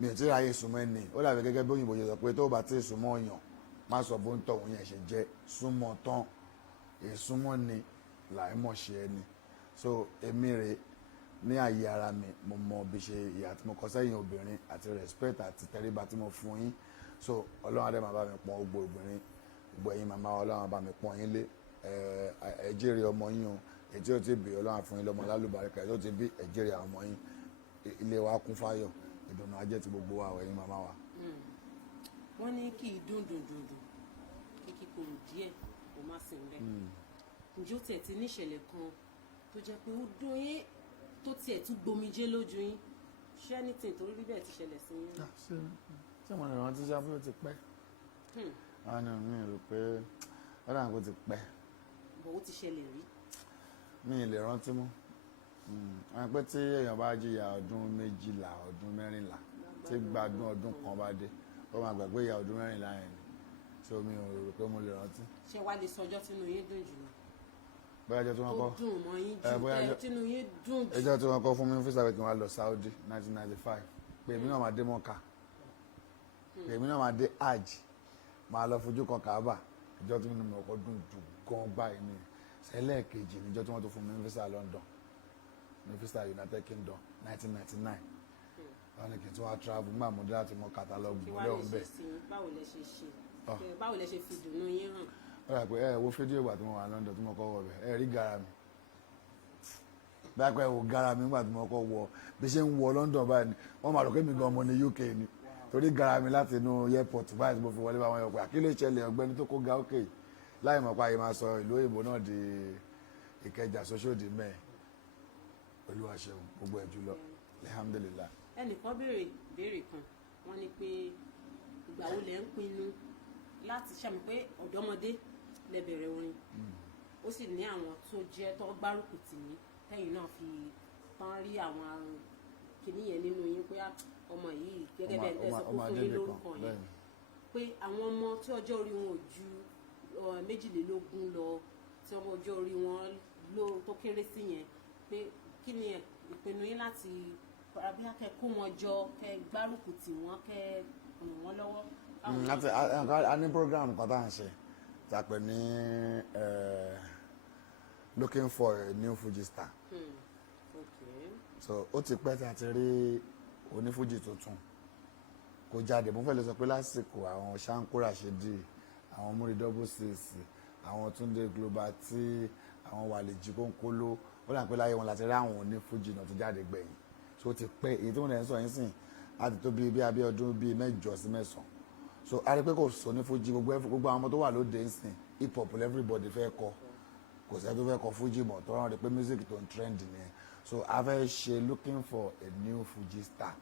mi ò tí ra ayé súnmọ́ ẹni ó dàbí gẹ́gẹ́ bí òyìnbó ṣe sọ pé tó bá ti súnmọ́ ọ̀yàn má sọ bó ń tọ̀ òun yẹn ṣe jẹ́ súnmọ́ tán èsúnmọ́ ni làí mọ̀ ṣe ẹni so èmi rè ní àyè ara mi mo mọ bí ṣe ìyà tí mo kọ sẹ́yìn obìnrin àti respect àti tẹríba tí mo fún yín so Ọlọ́run adé máa bá mi pọ́n gbogbo obìnrin gbogbo ẹ̀yin màmá Ọlọ́run bá mi pọ́n yín lé ẹ jèrè ọmọ yín o èyí tí ó ti bí Ọlọ́run fún yín lọ́mọ lálùbáríkà èyí tó ti bí ẹ jèrè àwọn ọmọ yín ilé wa kún fáyọ̀ ìdùnnú ajé ti gbogbo wa ẹ̀yin màmá wa. wọ́n ní kí ìdún dùndùndùn kí kíkorò díẹ̀ kó má sí ń bẹ̀. ǹjẹ́ ó tiẹ̀ ti ní ìṣẹ̀lẹ̀ kan tó jẹ́ pé ó dún yín tó tiẹ̀ tún gbomijé lójú yín ṣé anything tó rí bẹ́ẹ̀ ti ṣẹlẹ̀ sí yín. ṣé mo lè rántí sábà ó ti pẹ́ àánú mi rò pé ó dà kó ti pẹ́. bọ̀ ó ti ṣẹlẹ̀ rí. mi ì lè rántí mọ́ àwọn pé tí èèyàn bá jìyà ọdún 12 ọdún 14 tí gbádùn ọdún kan bá dé ó máa gbàgbé ìyà ọdún 14 yẹn ni so mi ò rò pé mo lè rántí. ṣé wàá lè sọjọ́ tínú yín dùn jù lọ. bóyá ẹjọ́ tí wọ́n kọ́ tó dùn mọ́ yín jù tínú yín dùn jù. ẹjọ́ tí wọ́n kọ́ fún mi fún sàbẹ̀ kí wọ́n lọ Saudi 1995 pé èmi náà máa dé Mọ́kà pé èmi náà máa dé hajj máa lọ fojú kan Kaaba ìjọ tí mo kọ́ dùn jù gan báyìí ni ẹlẹ́ẹ̀kejì níjọ́ tí wọ́n tó fún mi fún London ní visa United Kingdom 1999 wọ́n ní kí n tún wá travel nígbà mo dé láti mọ catalogue mo lẹ́wọ̀n bẹ́ẹ̀. báwo lẹ ṣe ṣe báwo lẹ ṣe fi dùnnú yín hàn. ó rà pé ẹ wo fídíò ìgbà tí mo wà London tí mo kọ́ wọ bẹ̀ ẹ rí gara mi dápẹ́ wo gara mi nígbà tí mo kọ́ wọ bí ṣe ń wọ London báyìí ni wọ́n máa rò pé mi gan ọmọ ní UK ni torí gara mi láti inú airport báyìí mo fi wọlé bá wọn yọ pé àkílò ìṣẹ̀lẹ̀ ọ̀gbẹ́ni tó kó ga òkè láì mọ̀ pa yìí máa sọ ìlú òyìnbó náà di Ìkẹjà Sóṣòdì mẹ́ẹ̀ Olúwa ṣeun gbogbo ẹ̀ jùlọ alhamdulillah. ẹnìkan béèrè kan wọ́n ní pé ìgbà wo lẹ ń pinnu láti ṣàmì pé ọ̀dọ́mọdé lẹ bẹ̀rẹ̀ orin ó sì ní àwọn tó jẹ́ tó gbárùkù tì yín tẹ́yìn náà fi tán rí àwọn kìíní yẹn nínú yín pé ọmọ yìí gẹ́gẹ́ bẹ́ẹ̀ ń tẹ̀sán kó fún yín lórúkọ yẹn pé àwọn ọmọ tí ọjọ́ orí wọn ò ju 22 lọ tí ọmọ ọjọ́ orí wọn ló tó kéré sí yẹn pé kí ni ìpinnu yín láti bí a kẹ kó wọn jọ kẹ gbárùkù tì wọ́n kẹ ràn wọ́n lọ́wọ́. a ní program kan tá à ń ṣe tá a pè ní looking for a new Fuji star. So ó ti pẹ́ tí a ti rí onífújì tuntun kó jáde mo fẹ́ lè sọ pé lásìkò àwọn Ṣáńkúrà Ṣèdí àwọn múri double six àwọn Túndé global tí àwọn Wàlèjì Kónkóló ó dà pé láyé wọn láti rí àwọn onífújì náà tó jáde gbẹ̀yìn so ó ti pẹ́ èyí tí wọ́n lè ń sọ yín sìn á ti tó bí abẹ́ ọdún bíi 8 sí 9 so a rí pé kò sọ onífújì gbogbo àwọn ọmọ tó wà lóde ń sìn hip hop everybody fẹ́ kọ kò sẹ́ tó fẹ́ kọ fújì mọ̀ tó rán rí pé music tó ń trend nìyẹn so a fẹ́ ṣe looking for a new Fuji star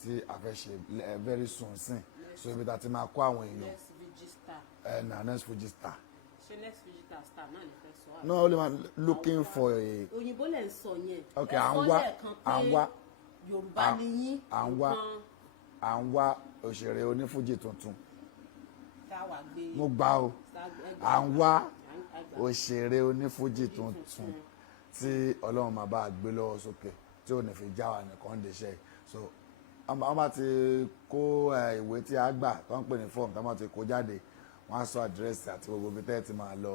tí a fẹ́ ṣe very soon sin so ibi tá ti máa kó àwọn èèyàn next Fuji star next Fuji star. ṣé next Fuji star náà lè fẹ́ sọ. no only man looking for a. òyìnbó lè ń sọ yẹn. ok à ń wá Yorùbá ni yín. à ń wá òṣèré onífújì tuntun. táwa gbé. mo gbà o à ń wá òṣèré onífújì tuntun tí Ọlọ́run máa bá a gbé lọ́wọ́ sókè tí ò ní fi já wa nìkan dé ṣe so wọ́n bá ti kó ìwé tí a gbà tó ń pè ní fọ́ọ̀mù tó máa ti kó jáde wọ́n á sọ àdírẹ́sì àti gbogbo ibi tẹ́ ẹ ti máa lọ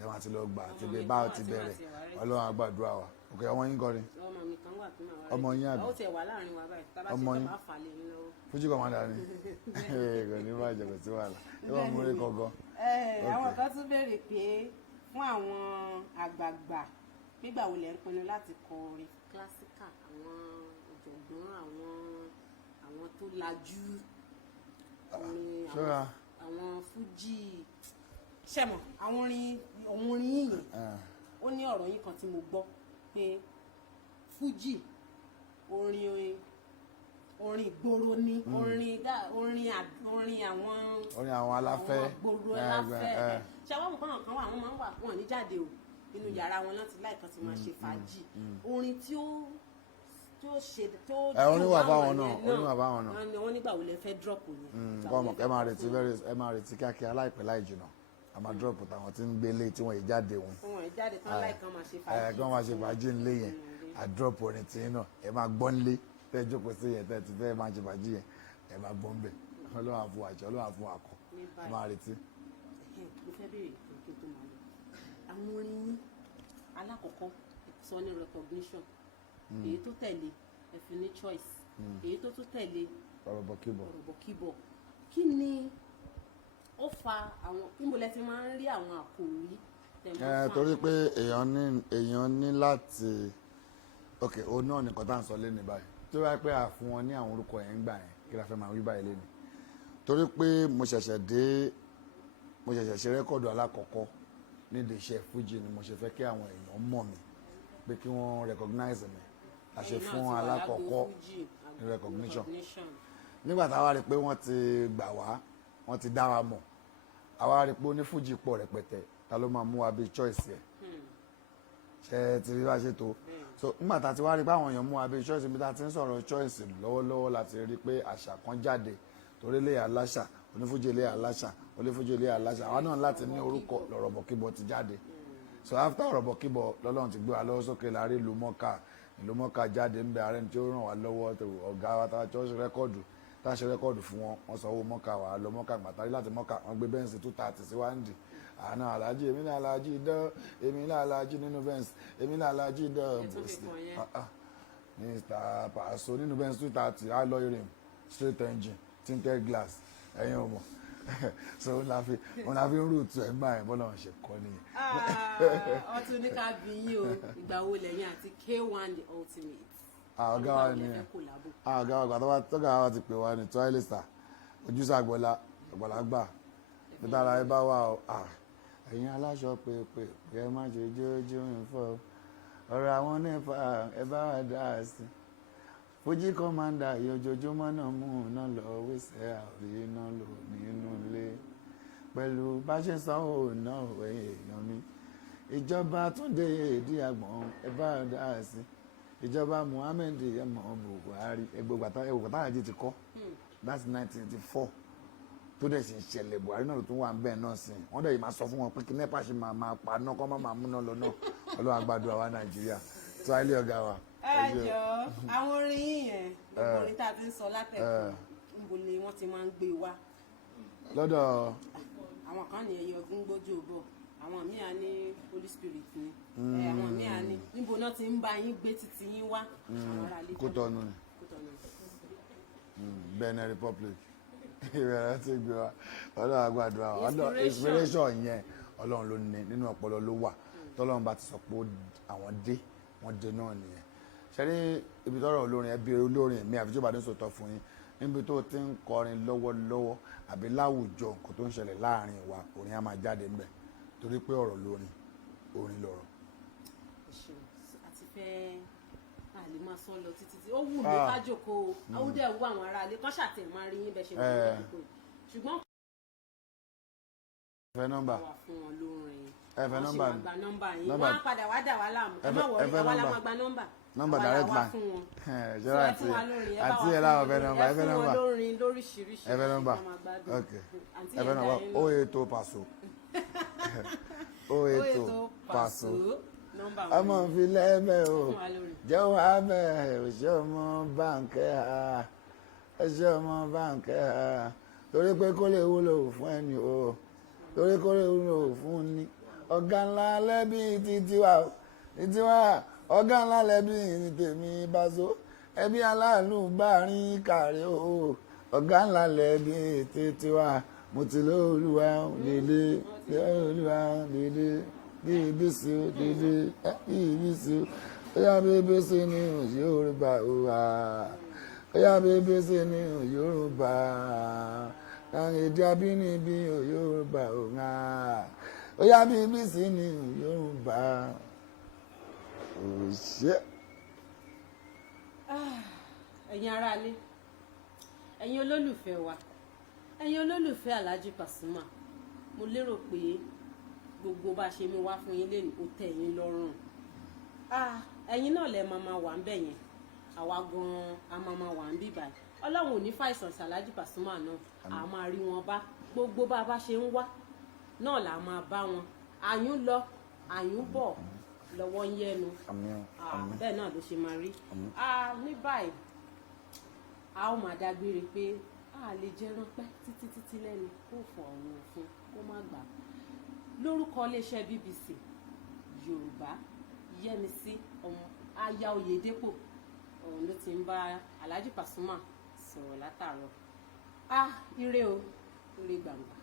ẹ máa ti lọ gbà àti ibi bá ti bẹ̀rẹ̀ Ọlọ́run á gbàdúrà wa ok ọmọ yín kọrin ọmọ yín àbí ọmọ yín Fuji commander ni kò ní bá jẹ kò sí wàhálà ẹ wọ́n mú rí kọ̀ọ̀kan. àwọn kan tún béèrè pé fún àwọn àgbààgbà nígbà wo lẹ ń pinnu láti kọ orin classical àwọn ọ̀jọ̀gbọ́n àwọn tó lajú orin àwọn Fuji ṣẹ̀mọ̀ àwọn orin yìnyín ó ní ọ̀rọ̀ yín kan tí mo gbọ́ pé Fuji orin ìgboro ni orin àwọn aláfẹ́ gboro aláfẹ́ ṣàwọn nǹkan kan wà wọ́n máa ń wà wọ́n ní jáde o inú yàrá wọn láti láìkan ti máa ṣe fàájì orin tí ó ṣe tó oníwà báwọn náà wọ́n nígbà wo lẹ fẹ́ drop yẹn. kọ́mọ ẹ máa retí kíákíá láìpẹ́ láì jìnnà a máa drop tàwọn tí ń gbélé tí wọ́n yìí jáde wọn. wọ́n yìí jáde tán láìkan máa ṣe fàájì. kí wọ́n máa ṣe fàájì ńlé yẹn a drop orin tí náà ẹ máa gbọ́ ńlé tẹ́ jókòó sí yẹn tẹ́ ti fẹ́ máa ṣe fàájì yẹn ẹ máa gbọ́ ńbẹ̀ Ọlọ́run á fún wa àṣẹ Ọlọ́run á fún wa kọ ẹ máa retí. mo fẹ́ béèrè kí n tó máa lọ àwọn orin yín alákọ̀ọ́kọ́ sọ ní recognition èyí tó tẹ̀lé ẹ fi ní choice èyí tó tún tẹ̀lé ọ̀rọ̀bọ̀kíbọ̀ kí ni ó fa àwọn ìmọ̀lẹ́ ti máa ń rí àwọn àkòrí tẹ̀mọ́ torí pé èèyàn ní láti ok òun náà nìkan tá à ń sọ lẹ́nu báyìí tó wáyé pé a fún wọn ní àwọn orúkọ yẹn ń gbà yẹn kí la fẹ́ máa wí báyìí lẹ́nu torí pé mo ṣẹ̀ṣẹ̀ ṣe rẹ́kọ̀dù alákọ̀ọ́kọ́ nídìí iṣẹ́ Fuji ni mo ṣe fẹ́ kí àwọn èèyàn mọ̀ mí pé kí wọ́n recognize mi a ṣe fún alákọ̀ọ́kọ́ ní recognition nígbà táwa rí pé wọ́n ti gbà wá wọ́n ti dá wa mọ̀ àwa rí pé onífújì pọ̀ rẹpẹtẹ ta ló máa mú wa bíi choice yẹ ṣe ti rí bá ṣe tó so nígbà tá a ti wá rí pé àwọn èèyàn mú wa bíi choice bí ta ti ń sọ̀rọ̀ choice lọ́wọ́lọ́wọ́ láti rí pé àṣà kan jáde torí lè aláṣà onífújì lè aláṣà onífújì lè aláṣà àwa náà láti ní orúkọ lọ̀rọ̀bọ̀kíbọ̀ ti jáde so after ọ̀rọ̀bọ̀kíbọ̀ lọ́lọ́run ti gbé wa lọ́wọ́ sókè láàrin ìlú mọ́ká jáde ń bẹ ààrẹ tí ó ràn wá lọ́wọ́ ọ̀gá wa tá a ṣe rẹ́kọ̀dù fún wọn wọ́n sanwó mọ́ká wà lọ mọ́ká gbàtàrí láti mọ́ká wọ́n gbé bẹ́ǹsì 230 sí wáńdì àná alájí èmi náà alájí dán èmi náà alájí nínú bẹ́ǹsì èmi náà alájí dán Mr. Paso nínú bẹ́ǹsì 230 alloy rim straight engine tinted glass ẹ̀yin ọmọ so wọn la fi ń rúùtù ẹ̀ ń gbà yẹn bọ́lá wọn ṣe kọ́ nìyẹn. ọtún ní ká bí yín o ìgbà wo lẹ́yìn àti K1 the ultimate. ọ̀gá wa ni ọ̀gá wa gbàtọ́ tọ́gà wa ti pè wá ní toilet star ojúṣàgbọ́lá àgbàlagbà níta ara ẹ bá wà ó ẹ̀yin aláṣọ pé ẹ má ṣe jójú ìfọ́ ọ̀rọ̀ àwọn nípa ẹ bá wà dá sí fújì kọ́mándà ìyọjọjúmọ́ náà mú un náà lọ wíṣẹ́ àrí iná lò nínú ilé pẹ̀lú bá ṣe sanwó náà èèyàn mi ìjọba Túndé èdè àgbọ̀n ẹ bá wà dá sí ìjọba Muhammed ẹmọ Buhari ẹgbẹ̀gbà táwọn àjẹ ti kọ́ that's 1984 tó dẹ̀ sì ń ṣẹlẹ̀ Buhari náà ló tún wà ń bẹ́ẹ̀ náà sí wọ́n dẹ̀ yìí máa sọ fún wọn pé kí NEPA ṣe máa pa náà kọ́ máa múná lọ náà ọlọ́run àgbàdo àwa Nàìjíríà tó ayé ọ̀gá wa. ẹ jọ àwọn orin yìí yẹn gbogbo orin tá a ti ń sọ látẹ̀kọ́ níbo ni wọ́n ti máa ń gbé wa. lọ́dọ̀ àwọn kan ní ẹyẹ ọdún gbójú bọ̀ àwọn míì á ní Holy Spirit ni àwọn míì á ní níbo náà ti ń bá yín gbé títí yín wá àwọn ará ilé. Kútọ́nù ni Benin Republic ìrẹ̀lẹ̀ ti gbé wa ọlọ́run àgbàdo àwọn ọlọ́run inspiration yẹn ọlọ́run ló ní nínú ọpọlọ ló wà tọ́lọ́run bá ti sọ pé àwọn dé wọ́n dé náà nìyẹn ṣẹ́rí ibi tọ́rọ̀ olórin ẹbí olórin mi àfijọ́ bá dé sọ̀tọ̀ fún yín níbi tó ti ń kọrin lọ́wọ́lọ́wọ́ àbí láwùjọ nǹkan tó ń ṣẹlẹ̀ láàrin wa orin á máa jáde ńbẹ̀ torí pé ọ̀rọ̀ lórin orin lọ̀rọ̀. àti fẹ́ àlè máa sọ lọ títí tí ó wù mí ká jókòó ó dẹ̀ wú àwọn ará ilé kan ṣàtẹ̀ máa rí yín bẹ́ẹ̀ ṣe wọ́n lọ́dún ṣùgbọ́n. ẹ fẹ́ nọ́mbà wà fún wọn lórin ẹ fẹ́ nọ́mbà wọ́n ṣe máa gba nọ́mbà yín wọ́n á padà wá dà wá láàmú ẹ má wọlé àwa la máa gba nọ́mbà direct line ṣẹlẹ àti ẹ láwọn fẹ́ nọ́mbà ẹ fẹ́ nọ́mbà lórin lóríṣiríṣi ẹ fẹ́ nọ́mbà ok ẹ fẹ́ nọ́mbà 080 Paso 080 Paso ọmọ fi lẹ́ẹ̀mẹ́ o jẹ́wọ́ abẹ́ òṣè ọmọ báńkẹ́ ha ẹṣẹ́ ọmọ báńkẹ́ ha torí pé kó lè wúlò fún ẹni o torí kó lè wúlò fún ni ọ̀gá ńlá lẹ́bí titiwa ọ̀gá ńlá lẹ́bí tèmi Paso ẹbí aláàlú bá rìn kàrí o ọ̀gá ńlá lẹ́bí titiwa mo ti lóòlùwà dédé lóòlùwà dédé BBC dédé BBC oya BBC ní Yorùbá oya BBC ní Yorùbá èdè abínibí Yorùbá oya BBC ní Yorùbá òṣè. ẹ̀yin aráalé ẹ̀yin olólùfẹ́ wa ẹ̀yin olólùfẹ́ Alhaji Pasuma mo lérò pé gbogbo bá ṣe mi wá fún yín lẹ́nu ó tẹ́ yín lọ́rùn ẹ̀yin náà lẹ máa wà ń bẹ̀ yẹn àwa gan-an a máa wà ń bí báyìí ọlọ́run ò ní fàìsàn sí Alhaji Pasuma náà a máa rí wọn bá gbogbo bá a bá ṣe ń wá náà là máa bá wọn àyún lọ àyún bọ̀ lọ́wọ́ ń yẹnu bẹ́ẹ̀ náà ló ṣe máa rí ní báyìí a ó máa dágbére pé a lè jẹran pẹ́ títí lẹ́nu kó fọ ọ̀run òfin kó má gbà lórúkọ iléeṣẹ́ BBC Yorùbá Yẹ́misí aya Oyèdépò òun ló ti ń bá Alhaji Pasuma sọ̀rọ̀ látàárọ̀ ire o ire gbàngbà.